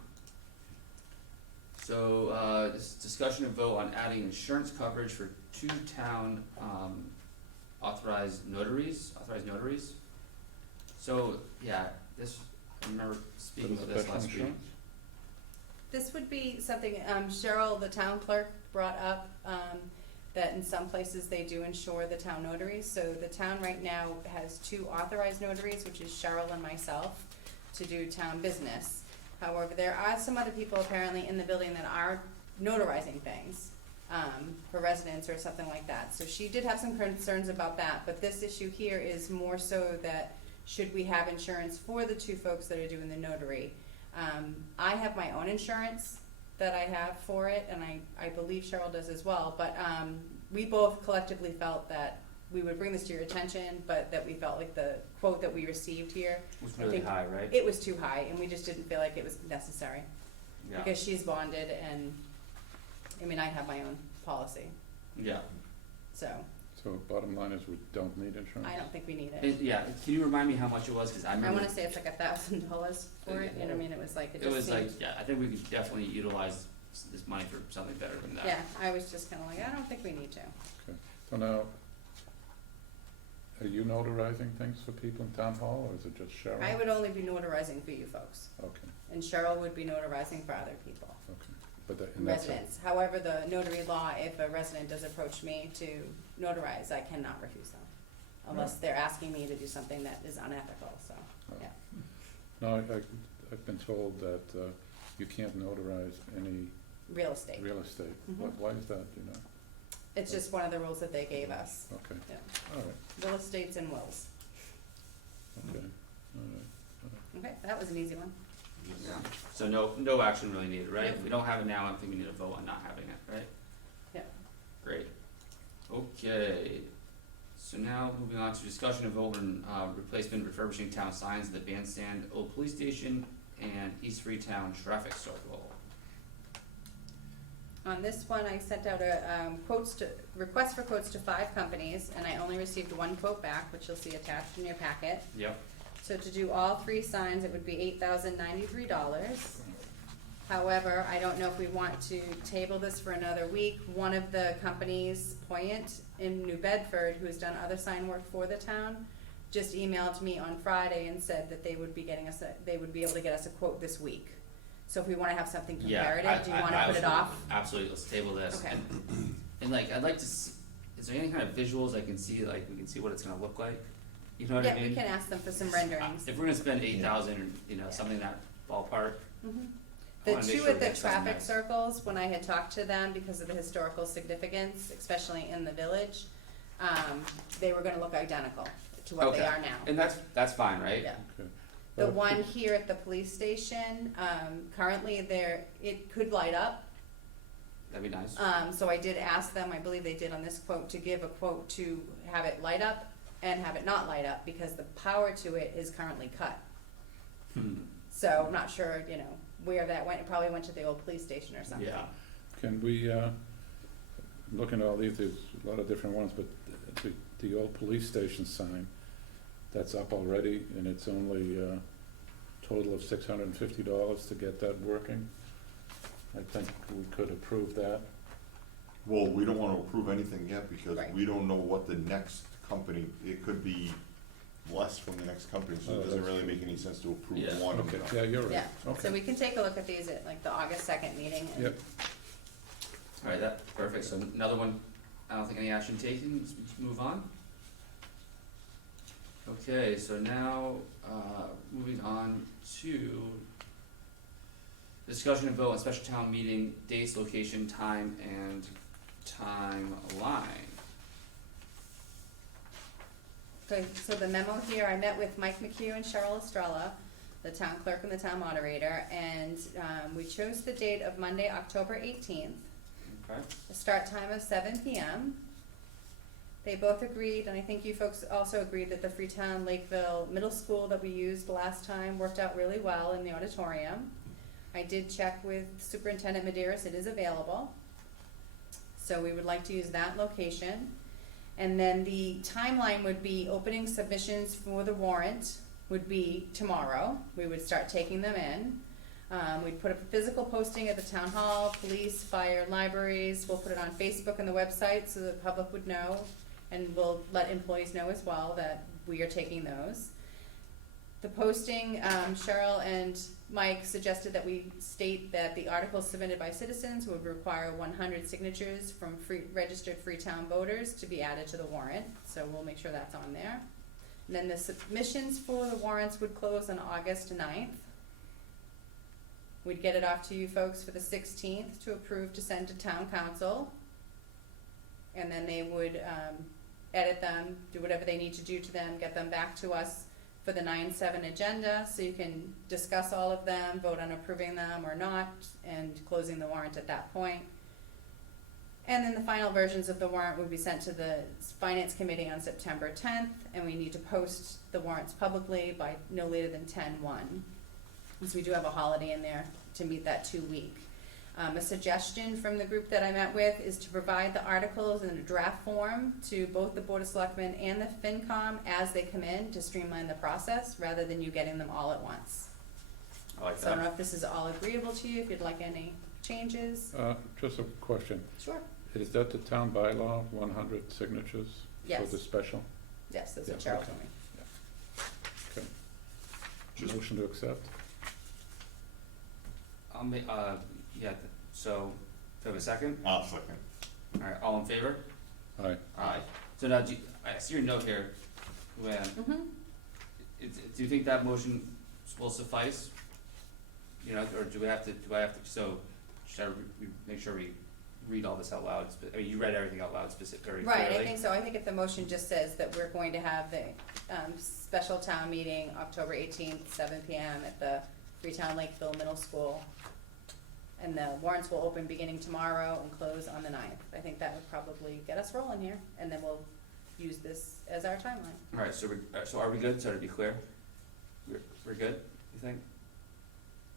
So, this discussion and vote on adding insurance coverage for 2 town, authorized notaries. So, yeah, this, I remember speaking of this last week. This would be something, Cheryl, the town clerk, brought up, that in some places they do insure the town notaries. So the town right now has 2 authorized notaries, which is Cheryl and myself, to do town business. However, there are some other people apparently in the building that are notarizing things, for residents or something like that. So she did have some concerns about that, but this issue here is more so that should we have insurance for the 2 folks that are doing the notary. I have my own insurance that I have for it, and I believe Cheryl does as well, but, we both collectively felt that we would bring this to your attention, but that we felt like the quote that we received here, It was I really think high, right? it was too high, and we just didn't feel like it was necessary. Yeah, Because she's bonded, and, I mean, I have my own policy, yeah. so So bottom line is we don't need insurance? I don't think we need it. And, yeah, can you remind me how much it was, cause I I remember. wanna say it's like $1,000 for it, you know what I mean, it was like, it It just was like, seemed, yeah, I think we could definitely utilize this money for something better than that. yeah, I was just kinda like, I don't think we need to. So now, are you notarizing things for people in town hall, or is it just Cheryl? I would only be notarizing for you folks, Okay, and Cheryl would be notarizing for other people, okay. But that, and that's it. residents. However, the notary law, if a resident does approach me to notarize, I cannot refuse them, unless they're asking me to do something that is unethical, so, Oh. yeah. No, I've been told that, you can't notarize any Real estate. real estate. Mhm. Why is that, do you know? It's just one of the rules that they gave us, Okay, yeah, all right, real estates and wills. okay, all right. Okay, that was an easy one. Yeah, so no action really needed, right? Yep. If we don't have it now, I don't think we need to vote on not having it, right? Yeah. Great. Okay, so now moving on to discussion and vote on, replacement refurbishing town signs at the bandstand, Old Police Station, and East Freetown Traffic Circle. On this one, I sent out a, request for quotes to 5 companies, and I only received 1 quote back, which you'll see attached in your packet. Yep. So to do all 3 signs, it would be $8,093. However, I don't know if we want to table this for another week. One of the companies, Poynt in New Bedford, who's done other sign work for the town, just emailed me on Friday and said that they would be getting us they would be able to get us a quote this week. So if we wanna have something Yeah, comparative, do you wanna I put was- it off? Absolutely, let's table this. Okay. And like, I'd like to is there any kind of visuals I can see, like, we can see what it's gonna look like? You know what I mean? Yeah, we can ask them for some renderings. If we're gonna spend 8,000, you know, something in that ballpark, Mhm. I The wanna make 2 sure at we the get something traffic nice. circles, when I had talked to them because of the historical significance, especially in the village, they were gonna look identical to what they Okay. are now. And that's fine, right? Yeah. Okay. The Well, one here at the police station, currently it could light up. That'd be nice. So I did ask them, I believe they did on this quote, to give a quote to have it light up and have it not light up, because the power to it is currently cut. So I'm not sure, where that went, it probably went to the old police station or something. Yeah. Can we, looking at all these, there's a lot of different ones, but the old police station sign, that's up already, and it's only a total of $650 to get that working. I think we could approve that. Well, we don't wanna approve anything yet, because Right. we don't know what the next company, it could be less from the next company, so Oh, it doesn't that's really true. make any sense to approve Yeah. one. Okay, yeah, you're right. Yeah, so Okay. we can take a look at these at like the August 2nd meeting. And Yep. Alright, perfect, so another one, I don't think any action taken, let's move on. Okay, so now, moving on to discussion and vote on special town meeting dates, location, time, and timeline. Okay, so the memo here, I met with Mike McHugh and Cheryl Estrella, the town clerk and the town moderator, and we chose the date of Monday, October 18th, Okay, a start time of 7 p.m. They both agreed, and I think you folks also agreed, that the Freetown Lakeville Middle School that we used last time worked out really well in the auditorium. I did check with Superintendent Maderas, it is available. So we would like to use that location. And then the timeline would be opening submissions for the warrant would be tomorrow. We would start taking them in. We'd put up a physical posting at the town hall, police, fire, libraries. We'll put it on Facebook and the website so the public would know. And we'll let employees know as well that we are taking those. The posting, Cheryl and Mike suggested that we state that the articles submitted by citizens would require 100 signatures from registered Freetown voters to be added to the warrant, so we'll make sure that's on there. And then the submissions for the warrants would close on August 9th. We'd get it off to you folks for the 16th to approve to send to town council. And then they would edit them, do whatever they need to do to them, get them back to us for the 9/7 agenda, so you can discuss all of them, vote on approving them or not, and closing the warrant at that point. And then the final versions of the warrant would be sent to the Finance Committee on September 10th, and we need to post the warrants publicly by no later than 10/1. Because we do have a holiday in there to meet that 2-week. A suggestion from the group that I met with is to provide the articles in a draft form to both the Board of Selectmen and the FinCom as they come in to streamline the process, rather than you getting them all at once. I like So I don't that. know if this is all agreeable to you, if you'd like any changes. Just a question. Sure. Is that the town bylaw, 100 signatures for Yes. the special? Yes, that's what Yeah, Cheryl okay. told me. Okay. Just- Motion to accept? I'll make, yeah, so, do I have a second? I'll second. Alright, all in favor? Aye. Aye. So now, I see your note here, Luann, Mm-hmm. do you think that motion will suffice? Or do I have to, so, should I make sure we read all this out loud? I mean, you read everything out loud very clearly. Right, I think so. I think if the motion just says that we're going to have the special town meeting October 18th, 7 p.m. at the Freetown Lakeville Middle School, and the warrants will open beginning tomorrow and close on the 9th. I think that would probably get us rolling here, and then we'll use this as our timeline. Alright, so are we good, so to be clear? We're good, you think?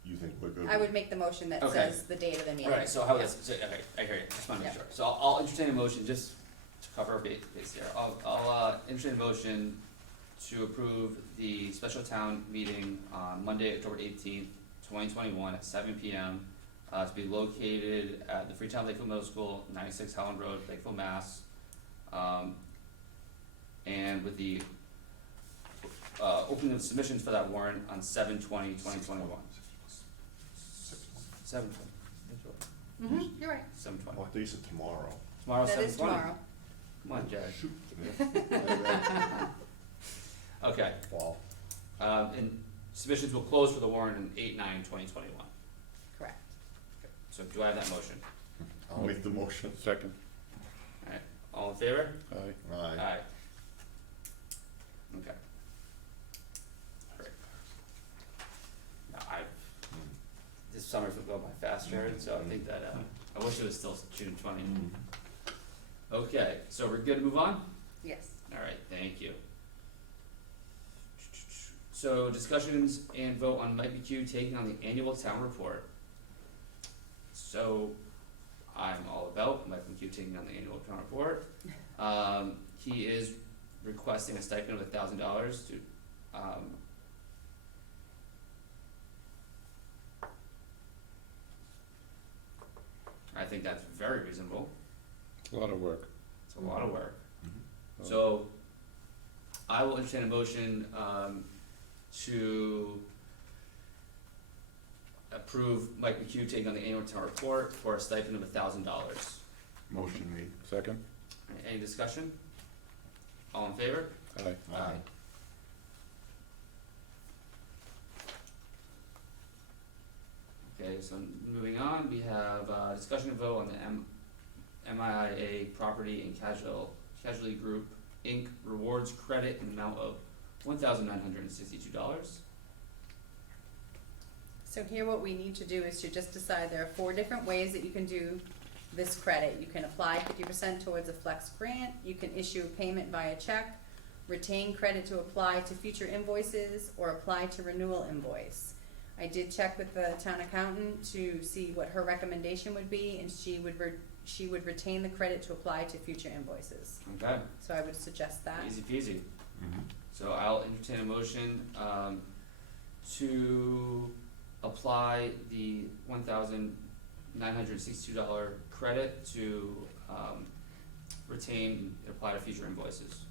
You think we're good? I would make the motion that Okay. says the date of the meeting. Alright, so how Yeah. okay, I hear you, just wanna make Yeah. sure. So I'll entertain a motion, just to cover our base here. I'll entertain a motion to approve the special town meeting on Monday, October 18th, 2021 at 7 p.m. To be located at the Freetown Lakeville Middle School, 96 Howland Road, Lakeville, Mass. And with the opening of submissions for that warrant on 7/20/2021. 7/20. Mm-hmm, you're right. 7/20. Oh, I thought you said tomorrow. Tomorrow, That 7/20. is tomorrow. Come on, Jared. Shoot. Okay, Wow. and submissions will close for the warrant on 8/9/2021. Correct. So do I have that motion? I'll make the motion. Second. Alright, all in favor? Aye. Aye. Okay. Alright. Now, this summer's will go by fast, Jared, so I think that, I wish it was still June 20. Okay, so we're good to move on? Yes. Alright, thank you. So discussions and vote on Mike McHugh taking on the annual town report. So, I'm all about Mike McHugh taking on the annual town report. He is requesting a stipend of $1,000 to, I think that's very reasonable. It's a lot of work. It's a lot of work. Mhm. So, I will entertain a motion, to approve Mike McHugh taking on the annual town report for a stipend of $1,000. Motion made. Second? Any discussion? All in favor? Aye. Aye. Okay, so moving on, we have, discussion and vote on the MIA Property and Casualty Group, Inc. rewards credit in the amount of $1,962. So here what we need to do is to just decide there are 4 different ways that you can do this credit. You can apply 50% towards a flex grant, you can issue a payment via check, retain credit to apply to future invoices, or apply to renewal invoice. I did check with the town accountant to see what her recommendation would be, and she would retain the credit to apply to future invoices. Okay, So I would suggest that. easy peasy. Mhm. So I'll entertain a motion, to apply the $1,962 credit to, retain and apply to future invoices.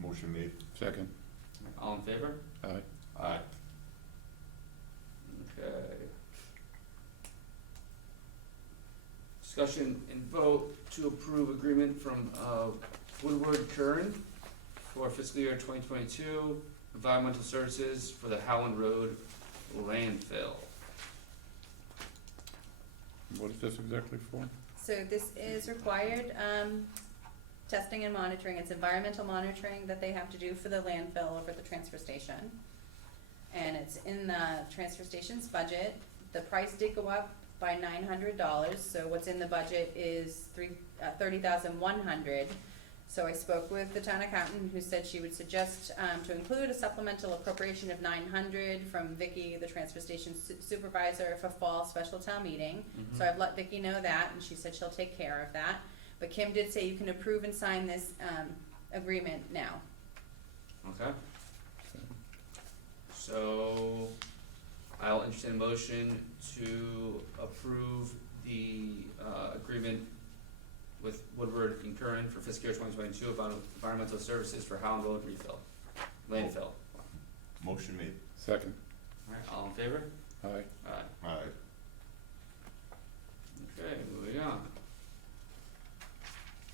Motion made. Second? All in favor? Aye. Aye. Okay. Discussion and vote to approve agreement from, Woodward Curran for fiscal year 2022 environmental services for the Howland Road landfill. What is this exactly for? So this is required, testing and monitoring, it's environmental monitoring that they have to do for the landfill over at the transfer station. And it's in the transfer station's budget, the price did go up by $900, so what's in the budget is $30,100. So I spoke with the town accountant, who said she would suggest, to include a supplemental appropriation of $900 from Vicky, the transfer station supervisor, for fall special town meeting. So I've let Vicky know that, and she said she'll take care of that. But Kim did say you can approve and sign this, agreement now. Okay. So I'll entertain a motion to approve the, agreement with Woodward and Curran for fiscal year 2022 about environmental services for Howland Road landfill. Motion made. Second? Alright, all in favor? Aye. Aye. Aye. Okay, moving on.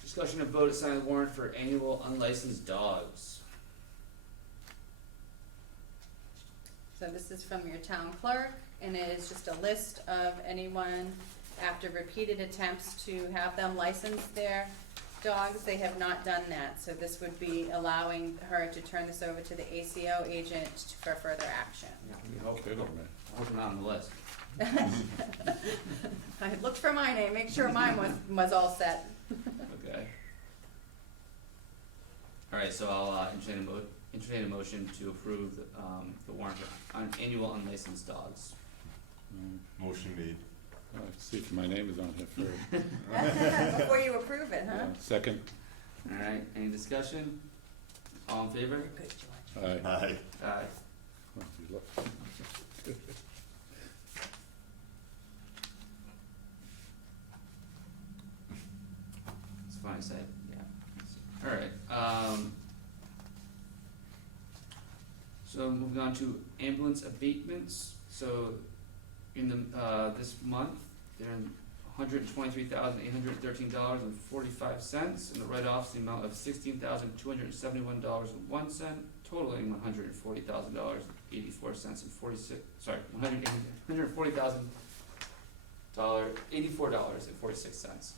Discussion and vote to sign the warrant for annual unlicensed dogs. So this is from your town clerk, and it is just a list of anyone, after repeated attempts to have them license their dogs, they have not done that. So this would be allowing her to turn this over to the ACO agent for further action. Yeah, we hope, Kidding me. I hope we're not on the list. I looked for my name, make sure mine was all set. Okay. Alright, so I'll, entertain a motion to approve, the warrant for annual unlicensed dogs. Motion made. I see if my name is on here first. Before you approve it, huh? Yeah. Second? Alright, any discussion? All in favor? Good, George. Aye. Aye. Aye. Oh, you look. It's funny I said, yeah. Alright, so moving on to ambulance abatements, so in the, this month, they're in $123,813.45, and the write-offs, the amount of $16,271.01, totaling $140,084.46.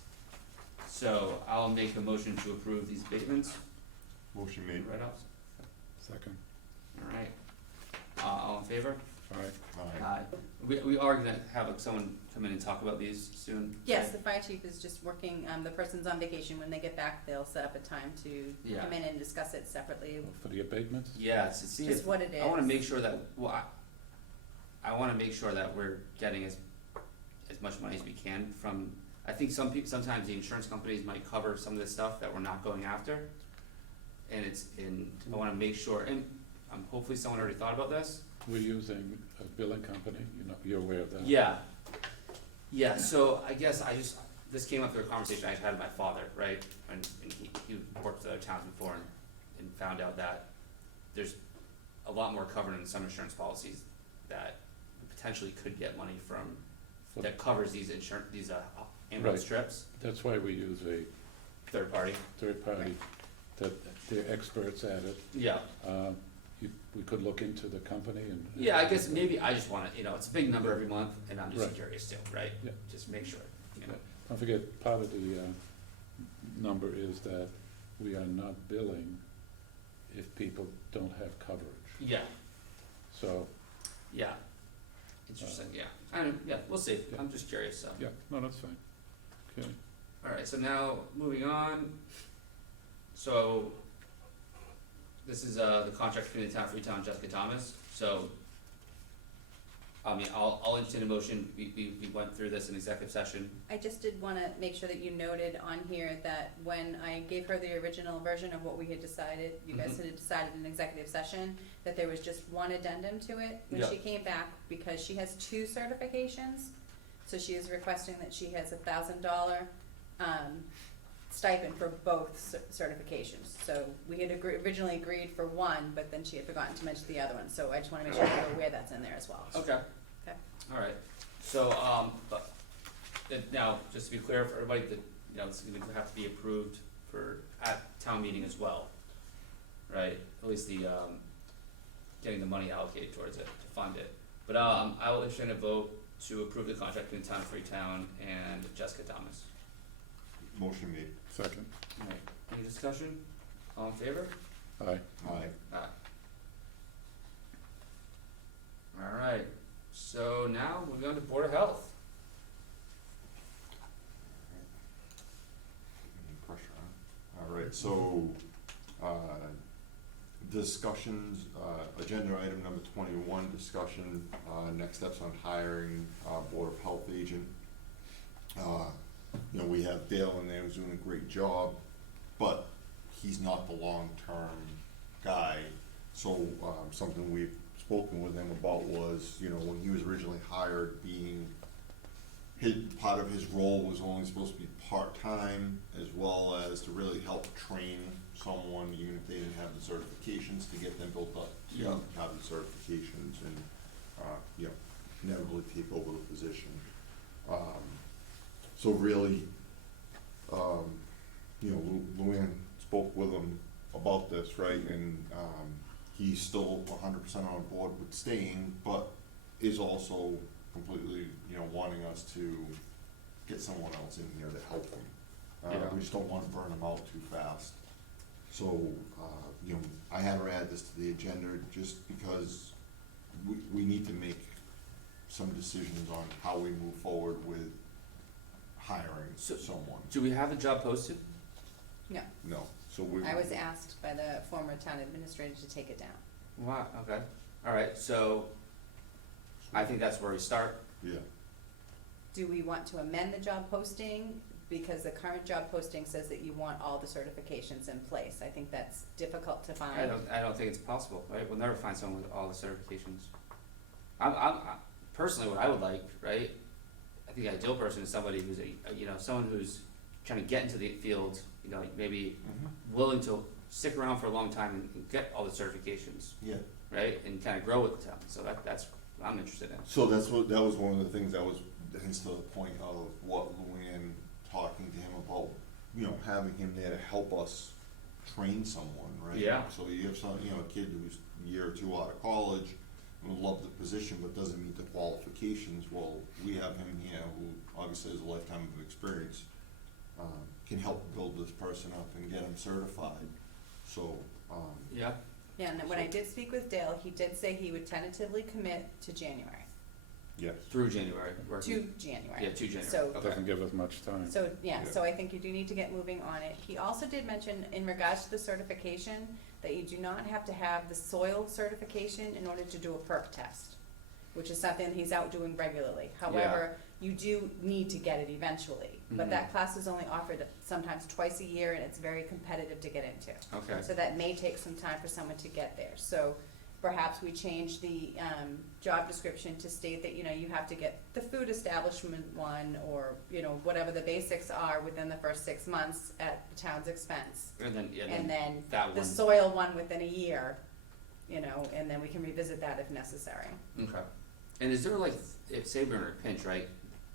So I'll make a motion to approve these abatements, Motion made. write-offs. Second, Alright, all in favor? aye. Aye. We are gonna have someone come in and talk about these soon. Yes, right? the fire chief is just working, the person's on vacation, when they get back, they'll set up a time to Yeah. come in and discuss it separately, For the abatements? Yeah, to see just if, what it is. I wanna make sure that, well, I wanna make sure that we're getting as much money as we can from, I think sometimes the insurance companies might cover some of this stuff that we're not going after. And I wanna make sure, and, hopefully someone already thought about this. We're using a billing company, you're aware of that? Yeah, so I guess this came up through a conversation I had with my father, right? And he worked with other towns before and found out that there's a lot more covered in some insurance policies that we potentially could get money from, that covers these ambulance Right. trips, That's why we use a third party. third party, that they're experts at it. Yeah, We could look into the company and. yeah, I guess maybe I just wanna, it's a big number every month and I'm just Right. curious too, right? Yeah. Just make sure, Don't forget, part of the number is that we are not billing if people don't have coverage. Yeah, So, yeah. Interesting, yeah. I don't, yeah, we'll see. Yeah. I'm just curious, so. yeah, no, that's fine. Okay, Alright, so now, moving on. So, this is, the contract between the town of Freetown and Jessica Thomas, so, I'll entertain a motion, we went through this in executive session. I just did wanna make sure that you noted on here that when I gave her the original version of what we had decided, you guys Mhm. had decided in executive session, that there was just one addendum to it when Yeah. she came back, because she has 2 certifications. So she is requesting that she has $1,000 stipend for both certifications. So we had originally agreed for one, but then she had forgotten to mention the other one, so I just wanna make sure you're aware that's in there as well. Okay. Okay. Alright, so, but, now, just to be clear for everybody, that, this is gonna have to be approved at town meeting as well. Right, at least the, getting the money allocated towards it, to fund it. But, I will entertain a vote to approve the contract between the town of Freetown and Jessica Thomas. Motion made. second, Alright, any discussion? All in favor? aye. Aye. Aye. Alright, so now moving on to Board of Health. Any pressure on? Alright, so, discussions, agenda item number 21, discussion, next steps on hiring, Board of Health agent. We have Dale in there who's doing a great job, but he's not the long-term guy. So, something we've spoken with him about was, when he was originally hired, part of his role was only supposed to be part-time, as well as to really help train someone, even if they didn't have the certifications, to get them built up to Yeah. have the certifications and, inevitably take over the position. So really, Luann spoke with him about this, right, and, he's still 100% on board with staying, but is also completely, wanting us to get someone else in here to help him. Yeah. We just don't wanna burn him out too fast. So, I had her add this to the agenda just because we need to make some decisions on how we move forward with hiring So- someone. Do we have the job posted? No, No, so we. I was asked by the former town administrator to take it down. Wow, okay, alright, so I think that's where we start. Yeah, Do we want to amend the job posting? Because the current job posting says that you want all the certifications in place. I think that's difficult to find. I don't think it's possible, right? We'll never find someone with all the certifications. Personally, what I would like, right? I think the ideal person is somebody who's someone who's trying to get into the field, maybe willing to stick around for a long time and get all the certifications, yeah. right? And kind of grow with the town, so that's what I'm interested in. So that was one of the things that was, hence to the point of what Luann talking to him about, having him there to help us train someone, right? Yeah. So you have a kid who's a year or two out of college, and would love the position, but doesn't meet the qualifications. Well, we have him here who obviously has a lifetime of experience, can help build this person up and get him certified, so, Yeah, Yeah, and when I did speak with Dale, he did say he would tentatively commit to January, yes. through January, or. to January. Yeah, to January, So- okay. Doesn't give us much time. So, yeah, Yeah. so I think you do need to get moving on it. He also did mention in regards to the certification, that you do not have to have the soil certification in order to do a perk test, which is something he's out doing regularly. However, you do need to get it eventually, but Mhm. that class is only offered sometimes twice a year, and it's very competitive to get into. Okay, So that may take some time for someone to get there. So perhaps we change the job description to state that, you know, you have to get the food establishment one, or, you know, whatever the basics are within the first 6 months at the town's expense. and then, yeah, And then that the one, soil one within a year, you know, and then we can revisit that if necessary. okay. And is there like, if say we're in a pinch, right,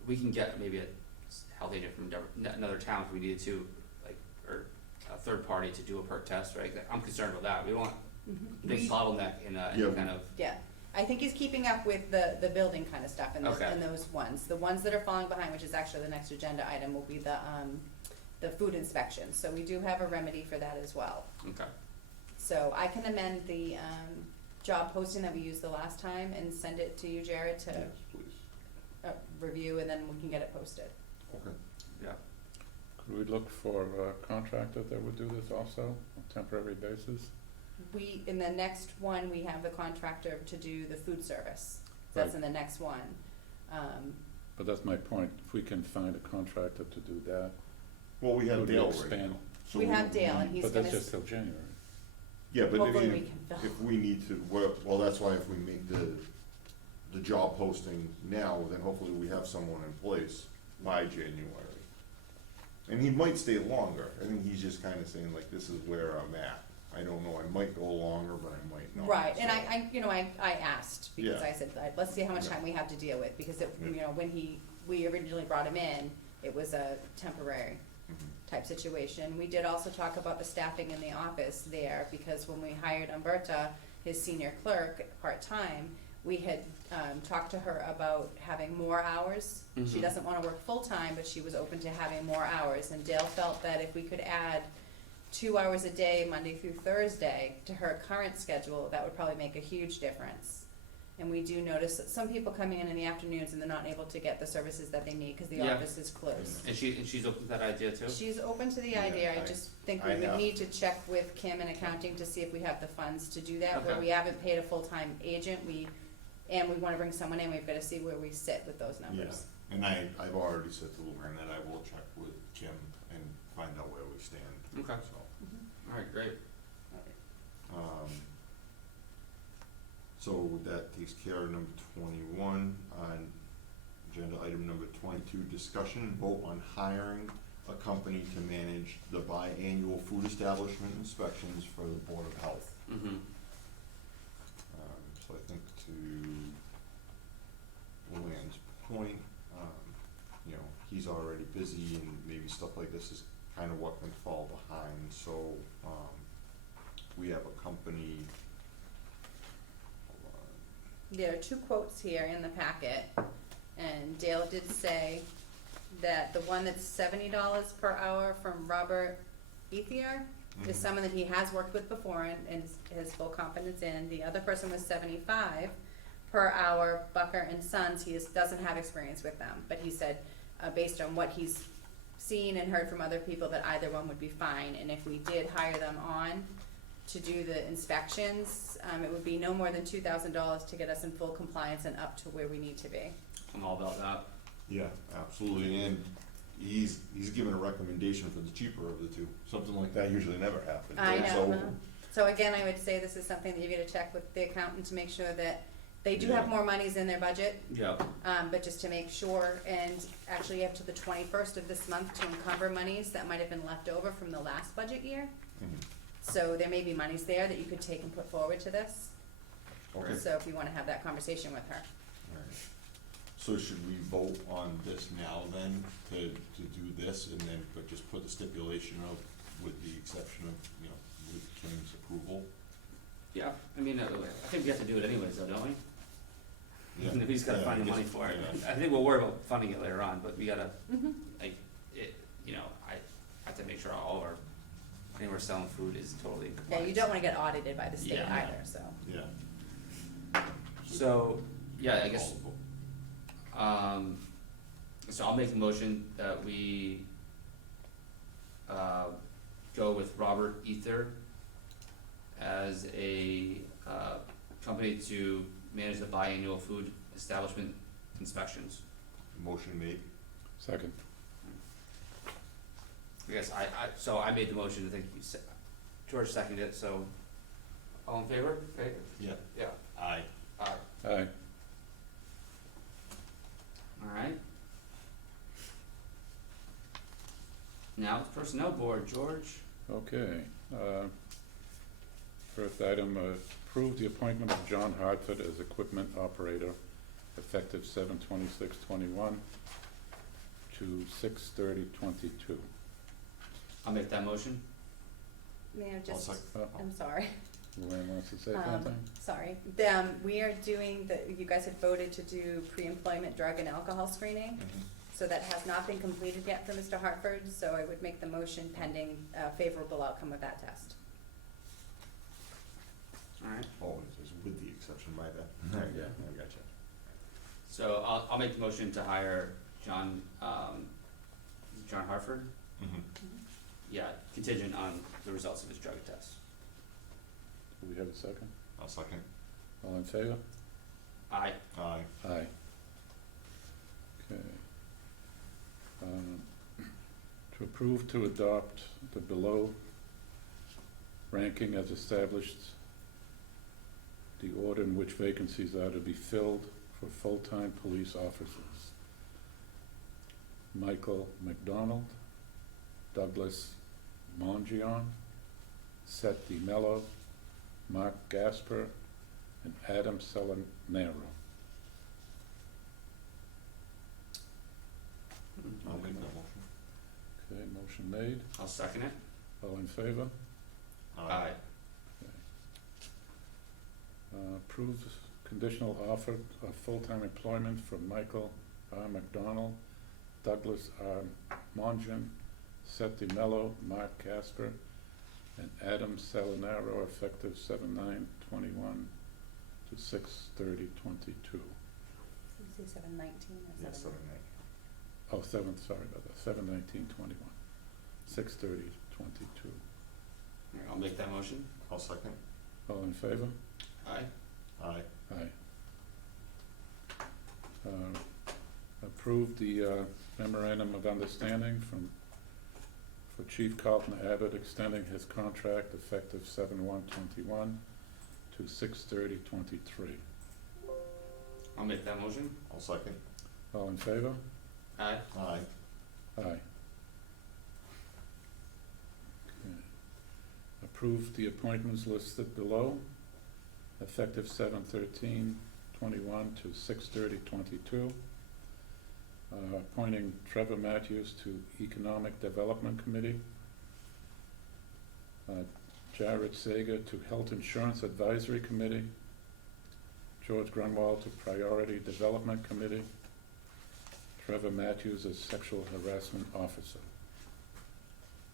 we can get maybe a health agent from another town if we needed to, like, or a third party to do a perk test, right? I'm concerned about that, we don't want big We- bottleneck in any Yeah. kind of, Yeah, I think he's keeping up with the building kind of stuff and Okay. those ones. The ones that are falling behind, which is actually the next agenda item, will be the food inspection. So we do have a remedy for that as well. okay, So I can amend the job posting that we used the last time and send it to you, Jared, to Yes, please. review, and then we can get it posted. Okay. yeah. Could we look for a contractor that would do this also, on a temporary basis? We, in the next one, we have the contractor to do the food service. That's Right. in the next one. But that's my point, if we can find a contractor to do that, Well, we have Would we Dale right expand? now. so We have Dale, and he's but gonna, that's just till January. Yeah, but I hopefully we mean, can fill. if we need to, well, that's why if we make the job posting now, then hopefully we have someone in place by January. And he might stay longer, I think he's just kinda saying like, this is where I'm at, I don't know, I might go longer, but I might not. Right, and so. I, you know, I asked, because Yeah. I said, let's see how much Yeah. time we have to deal with, because it, Yeah. you know, when we originally brought him in, it was a temporary Mhm. type situation. We did also talk about the staffing in the office there, because when we hired Umberta, his senior clerk, part-time, we had, talked to her about having more hours. She Mhm. doesn't wanna work full-time, but she was open to having more hours, and Dale felt that if we could add 2 hours a day, Monday through Thursday, to her current schedule, that would probably make a huge difference. And we do notice that some people coming in the afternoons and they're not able to get the services that they need, cause the Yeah. office is closed. And she's open to that idea too? She's open to the Yeah, idea, I I- just think I we would have- need to check with Kim in accounting to see if we have the funds to do that, where Okay. we haven't paid a full-time agent, and we wanna bring someone in, we've gotta see where we sit with those numbers. Yeah, and I've already said to Lauren that I will check with Kim and find out where we stand, Okay, so. alright, great. So that takes care of number 21, on agenda item number 22, discussion and vote on hiring a company to manage the biannual food establishment inspections for the Board of Health. Mm-hmm, So I think to Luann's point, you know, he's already busy and maybe stuff like this is kind of what can fall behind, so, we have a company, hold on. There are 2 quotes here in the packet, and Dale did say that the one that's $70 per hour from Robert Ethier is Mhm. someone that he has worked with before and has full confidence in. The other person was $75 per hour, Bucker and Sons, doesn't have experience with them, but he said, based on what he's seen and heard from other people, that either one would be fine, and if we did hire them on to do the inspections, it would be no more than $2,000 to get us in full compliance and up to where we need to be. I'm all about that. Yeah, absolutely, and he's given a recommendation for the cheaper of the two, something like that usually never happens, I right? know, So, huh? So again, I would say this is something that you gotta check with the accountant to make sure that they do have Yeah. more monies in their budget, Yeah, but just to make sure, and actually you have to the 21st of this month to encumber monies that might have been left over from the last budget year. mhm. So there may be monies there that you could take and put forward to this, Okay, so if you wanna have that conversation with her. alright. So should we vote on this now then, to do this, and then, but just put the stipulation of, with the exception of, you know, with Kim's approval? yeah, I mean, I think we have to do it anyways though, don't we? Yeah. We just gotta Yeah, find I the money guess- for it. yeah. I think we'll worry about funding it later on, but we gotta, Mm-hmm. like, it, you know, I to make sure all of our, anywhere selling food is totally in Yeah, compliance. you don't wanna get audited by the state Yeah. either, so. Yeah. So, yeah, I guess, so I'll make the motion that we, go with Robert Ether as a, company to manage the biannual food establishment inspections. Motion made. Second. I guess so I made the motion, I think you said, George seconded it, so, all in favor, okay? Yeah. Yeah, Aye. Aye. alright. Now it's personnel board, George. Okay, first item, approve the appointment of John Hartford as equipment operator effective 7/26/21 to 6/30/22. I'll make that motion. May I just, Oh, I'm sorry. Luann wants to say Um, something? Sorry, we are doing you guys had voted to do pre-employment drug and alcohol screening, so that has not been completed yet for Mr. Hartford, so I would make the motion pending favorable outcome of that test. Alright, Oh, it's with the exception by that. Yeah. I gotcha. so I'll make the motion to hire John, John Hartford, Mm-hmm. yeah, contingent on the results of his drug test. Do we have a second? I'll second. All in favor? Aye. Aye. Aye. Okay. To approve to adopt the below ranking as established, the order in which vacancies are to be filled for full-time police officers. Michael McDonald, Douglas Mongion, Seth DiMello, Mark Gasper, and Adam Salinero. I'll make that motion. Okay, motion made. I'll second it. All in favor? Aye. Approve conditional offer of full-time employment for Michael R. McDonald, Douglas R. Mongion, Seth DiMello, Mark Casper, and Adam Salinaro effective 7/9/21 to 6/30/22. Did you say 7/19 or Yes, 7? 7-9. Oh, sorry about that, 7/19/21, 6/30/22. Alright, I'll make that motion. I'll second. All in favor? Aye. Aye. Aye. Approve the memorandum of understanding for Chief Carlton Abbott extending his contract effective 7/1/21 to 6/30/23. I'll make that motion. I'll second. All in favor? Aye. Aye. Aye. Okay. Approve the appointments listed below, effective 7/13/21 to 6/30/22. Appointing Trevor Matthews to Economic Development Committee. Jared Sager to Health Insurance Advisory Committee. George Grunwald to Priority Development Committee. Trevor Matthews as Sexual Harassment Officer.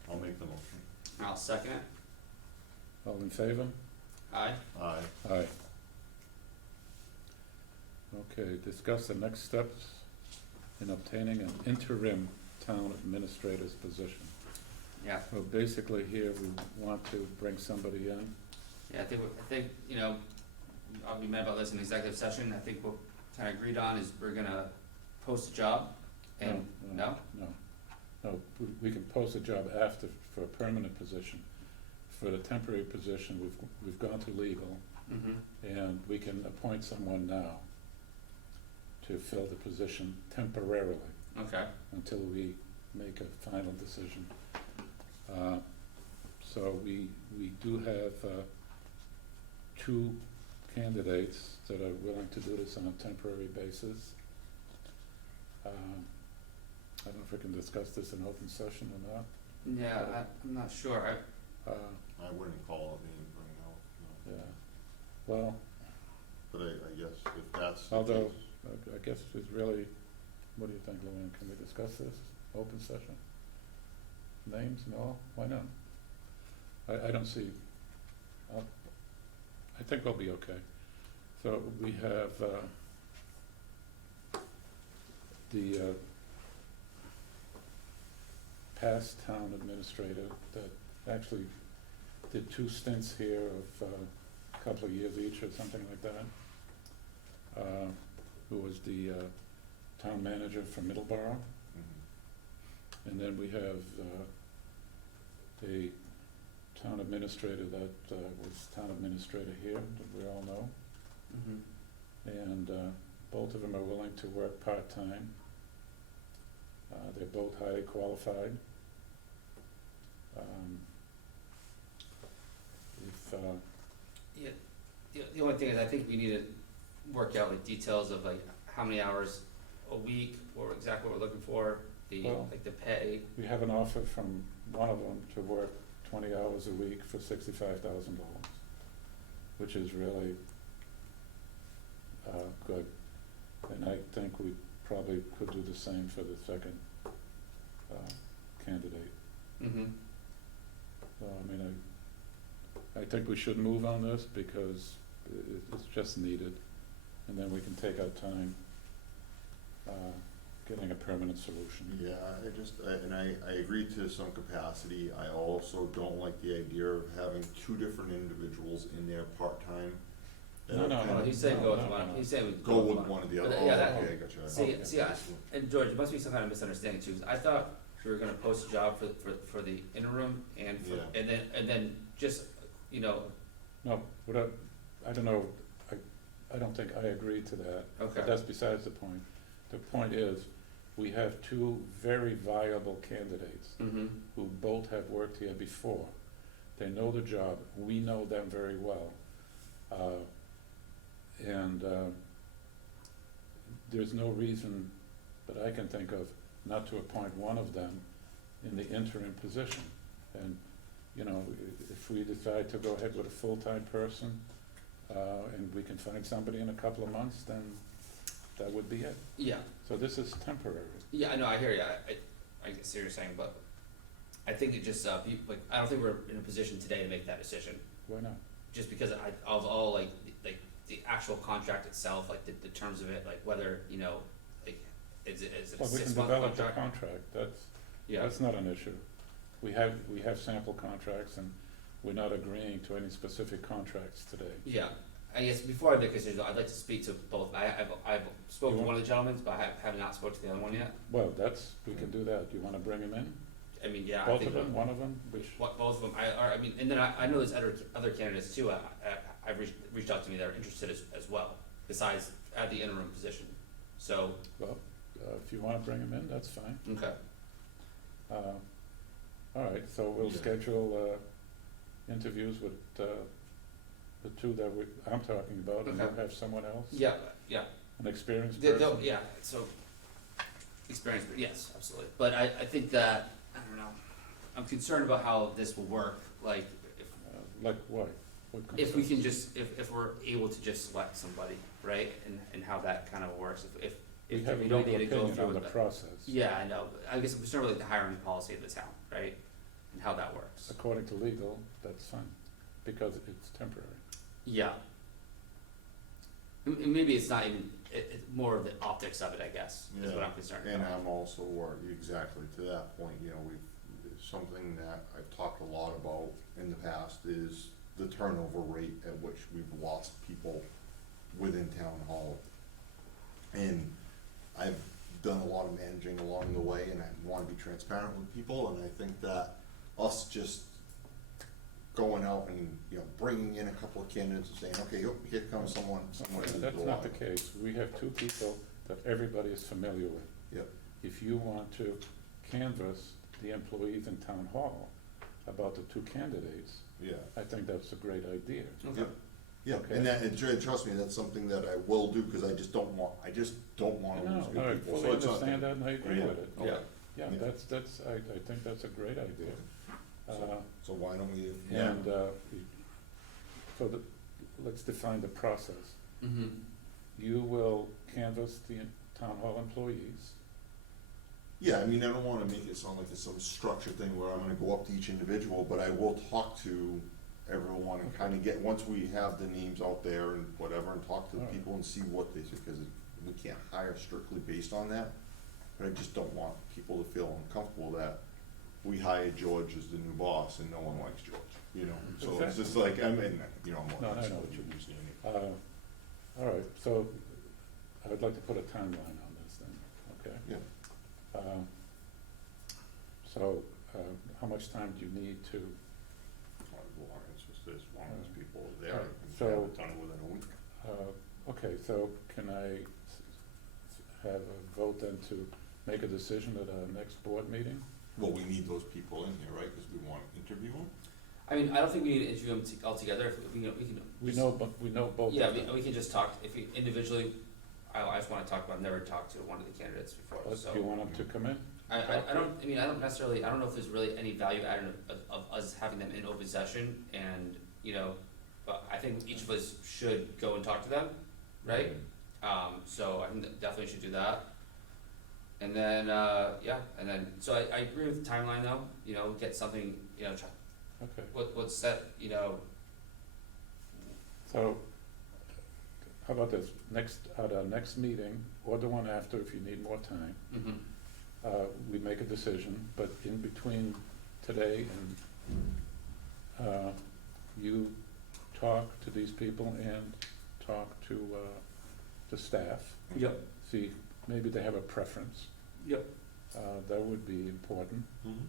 I'll make the motion. I'll second it. All in favor? Aye. Aye. Aye. Okay, discuss the next steps in obtaining an interim town administrator's position. Yeah, So basically here, we want to bring somebody in. yeah, I think, you know, we met about this in executive session, I think what kinda agreed on is we're gonna post a job, and, no? No, we can post a job after for a permanent position. For the temporary position, we've gone to legal, Mm-hmm. and we can appoint someone now to fill the position temporarily Okay, until we make a final decision. So we do have two candidates that are willing to do this on a temporary basis. I don't know if we can discuss this in open session or not. yeah, I'm not sure, I wouldn't call it anything else, no. Yeah, well, But I guess if that's the although, case, I guess it's really, what do you think, Luann, can we discuss this, open session? names and all, why not? I don't see, I think we'll be okay. So we have, the, past town administrator that actually did 2 stints here of, a couple of years each or something like that. Who was the, town manager for Middleborough. Mhm. And then we have, a town administrator that, was town administrator here, that we all know. And, both of them are willing to work part-time. They're both highly qualified. If, Yeah, the only thing is, I think we need to work out like details of like how many hours a week, or exactly what we're looking for, Well- like the pay. we have an offer from one of them to work 20 hours a week for $65,000, which is really, good. And I think we probably could do the same for the second, candidate. Mm-hmm. So, I mean, I think we should move on this because it's just needed. And then we can take our time, getting a permanent solution. Yeah, I agree to some capacity. I also don't like the idea of having 2 different individuals in there part-time. No, no, Oh, no. he's saying go with no, one, no. he's saying we Go with one or the other. But, yeah, that- Okay, I gotcha. See, and George, it must be some kind of misunderstanding too, 'cause I thought we were gonna post a job for the interim and for, Yeah. and then just, you know, No, I don't know, I don't think I agree to that. okay. But that's besides the point. The point is, we have 2 very viable candidates Mm-hmm, who both have worked here before. They know the job, we know them very well. There's no reason that I can think of not to appoint one of them in the interim position. And, you know, if we decide to go ahead with a full-time person, and we can find somebody in a couple of months, then that would be it. yeah, So this is temporary. yeah, I know, I hear you, I see what you're saying, but I think it just, I don't think we're in a position today to make that decision, Why not? just because of all, like, the actual contract itself, like, the terms of it, like, whether, you know, like, is it a Well, we can 6-month develop the contract? contract, Yeah, that's not an issue. We have sample contracts and we're not agreeing to any specific contracts today. yeah, I guess before I make a decision, I'd like to speak to both, I've spoken to one of the gentlemen, but I have not spoken to the other one yet. Well, we can do that. You wanna bring them in? I mean, yeah, I Both think. of them, one of them, which? Both of them, I mean, and then I know there's other candidates too, I've reached out to me that are interested as well, besides at the interim position, so, Well, if you wanna bring them in, that's fine. okay, All right, so we'll Yeah. schedule, interviews with, the 2 that I'm talking about, and Okay. you'll have someone else? yeah, An experienced they'll, person? yeah, so, experience, but yes, absolutely, but I think that, I don't know, I'm concerned about how this will work, like, Like what? What if we concerns? can just, if we're able to just select somebody, right, and how that kind of works, if We have a we don't legal need to go opinion through on the with that. process. Yeah, I know, but I guess I'm concerned with like the hiring policy of the town, right, and how that works. According to legal, that's fine, because it's temporary. Yeah. Maybe it's not even, more of the optics of it, I guess, is what Yeah, I'm concerned And about. I'm also worried, exactly to that point, you know, it's something that I've talked a lot about in the past is the turnover rate at which we've lost people within town hall. And I've done a lot of managing along the way, and I wanna be transparent with people, and I think that us just going out and, you know, bringing in a couple of candidates and saying, okay, here comes someone in the That's door. not the case. We have 2 people that everybody is familiar with. Yep. If you want to canvass the employees in town hall about the 2 candidates, Yeah. I think that's a great idea. Okay. Yeah, Okay. and trust me, that's something that I will do, cause I just don't wanna No, lose good I people, fully so it's not. understand that and I agree Yeah. with it. Okay. Yeah, Yeah. I think that's a great idea. So why don't we, And, let's define the process. Mm-hmm, You will canvass the town hall employees. Yeah, I mean, I don't wanna make it sound like it's some structured thing where I'm gonna go up to each individual, but I will talk to everyone and kinda get, once we have the names out there and whatever, and talk to the Alright. people and see what they say, cause we can't hire strictly based on that. But I just don't want people to feel uncomfortable that we hired George as the new boss and no one likes George, you know? So it's just like, I mean, you know, I'm No, I not, know what you mean. understanding. All right, so I would like to put a timeline on this then, okay? Yeah. So, how much time do you need to, Warrants, as long as people are there, Alright, and so- have it done within a week. okay, so can I have a vote then to make a decision at our next board meeting? Well, we need those people in here, right, cause we wanna interview them? I mean, I don't think we need to interview them all together, if we can. We just- know, but we know both of Yeah, them. we can just talk, if we individually, I just wanna talk about, I've never talked to one of the candidates before, But so. do you want them to come in? I don't know if there's really any value added of us having them in open session and, you know, but I think each of us should go and talk to them, right? So I think that definitely should do that. And then, so I agree with the timeline though, you know, get something, you know, Okay, what's set, you know, so how about this, at our next meeting, or the one after if you need more time, we make a decision, but in between today and, you talk to these people and talk to, the staff. Yep. See, maybe they have a preference, Yep. that would be important. Mm-hmm.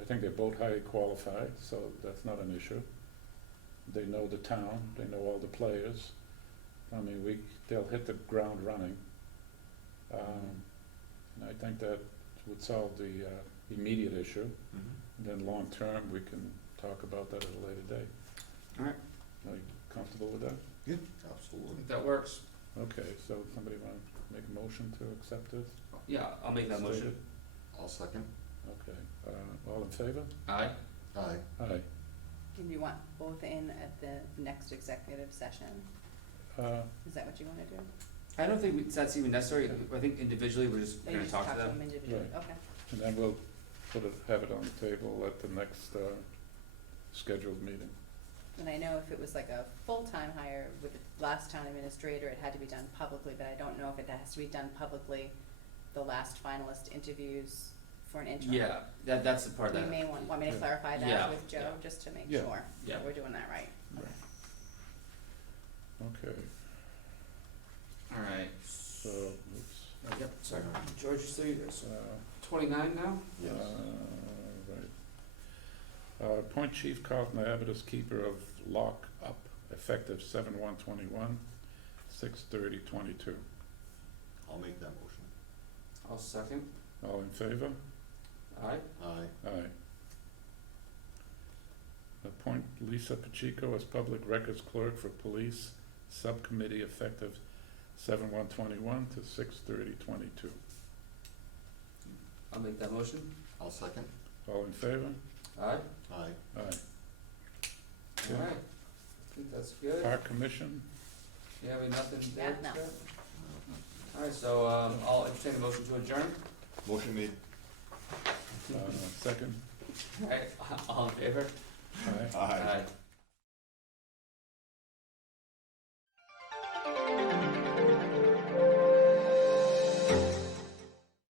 I think they're both highly qualified, so that's not an issue. They know the town, they know all the players. I mean, they'll hit the ground running. And I think that would solve the immediate issue. Mm-hmm. Then long-term, we can talk about that at a later date. Alright. Are you comfortable with that? Yeah, absolutely. That works. Okay, so somebody wanna make a motion to accept this? Yeah, I'll make that motion. I'll second. Okay, all in favor? Aye. Aye. Aye. And you want both in at the next executive session? Is that what you wanna do? I don't think that's even necessary, I think individually we're just Or you gonna just talk to them. individually, Right. okay. And then we'll have it on the table at the next, scheduled meeting. And I know if it was like a full-time hire with the last town administrator, it had to be done publicly, but I don't know if it has to be done publicly, the last finalist interviews for an interim. Yeah, that's the part You that, may want me to Yeah. clarify Yeah, that with Joe, yeah. just to make Yeah. sure Yeah. that we're doing that right. Okay, alright, so, oops, yep, sorry, George, so you're uh, 29 now? Yes. Right. Appoint Chief Carlton Abbott as keeper of lock up, effective 7/1/21, 6/30/22. I'll make that motion. I'll second. All in favor? Aye. Aye. Aye. Appoint Lisa Pacheco as public records clerk for police subcommittee, effective 7/1/21 to 6/30/22. I'll make that motion. I'll second. All in favor? Aye. Aye. Aye. Okay. Alright, I think that's good. Park Commission, Yeah, we nothing Yeah, there? no. Alright, so, I'll entertain a motion to adjourn. Motion made. second, Alright, all in favor? aye. Aye. Aye.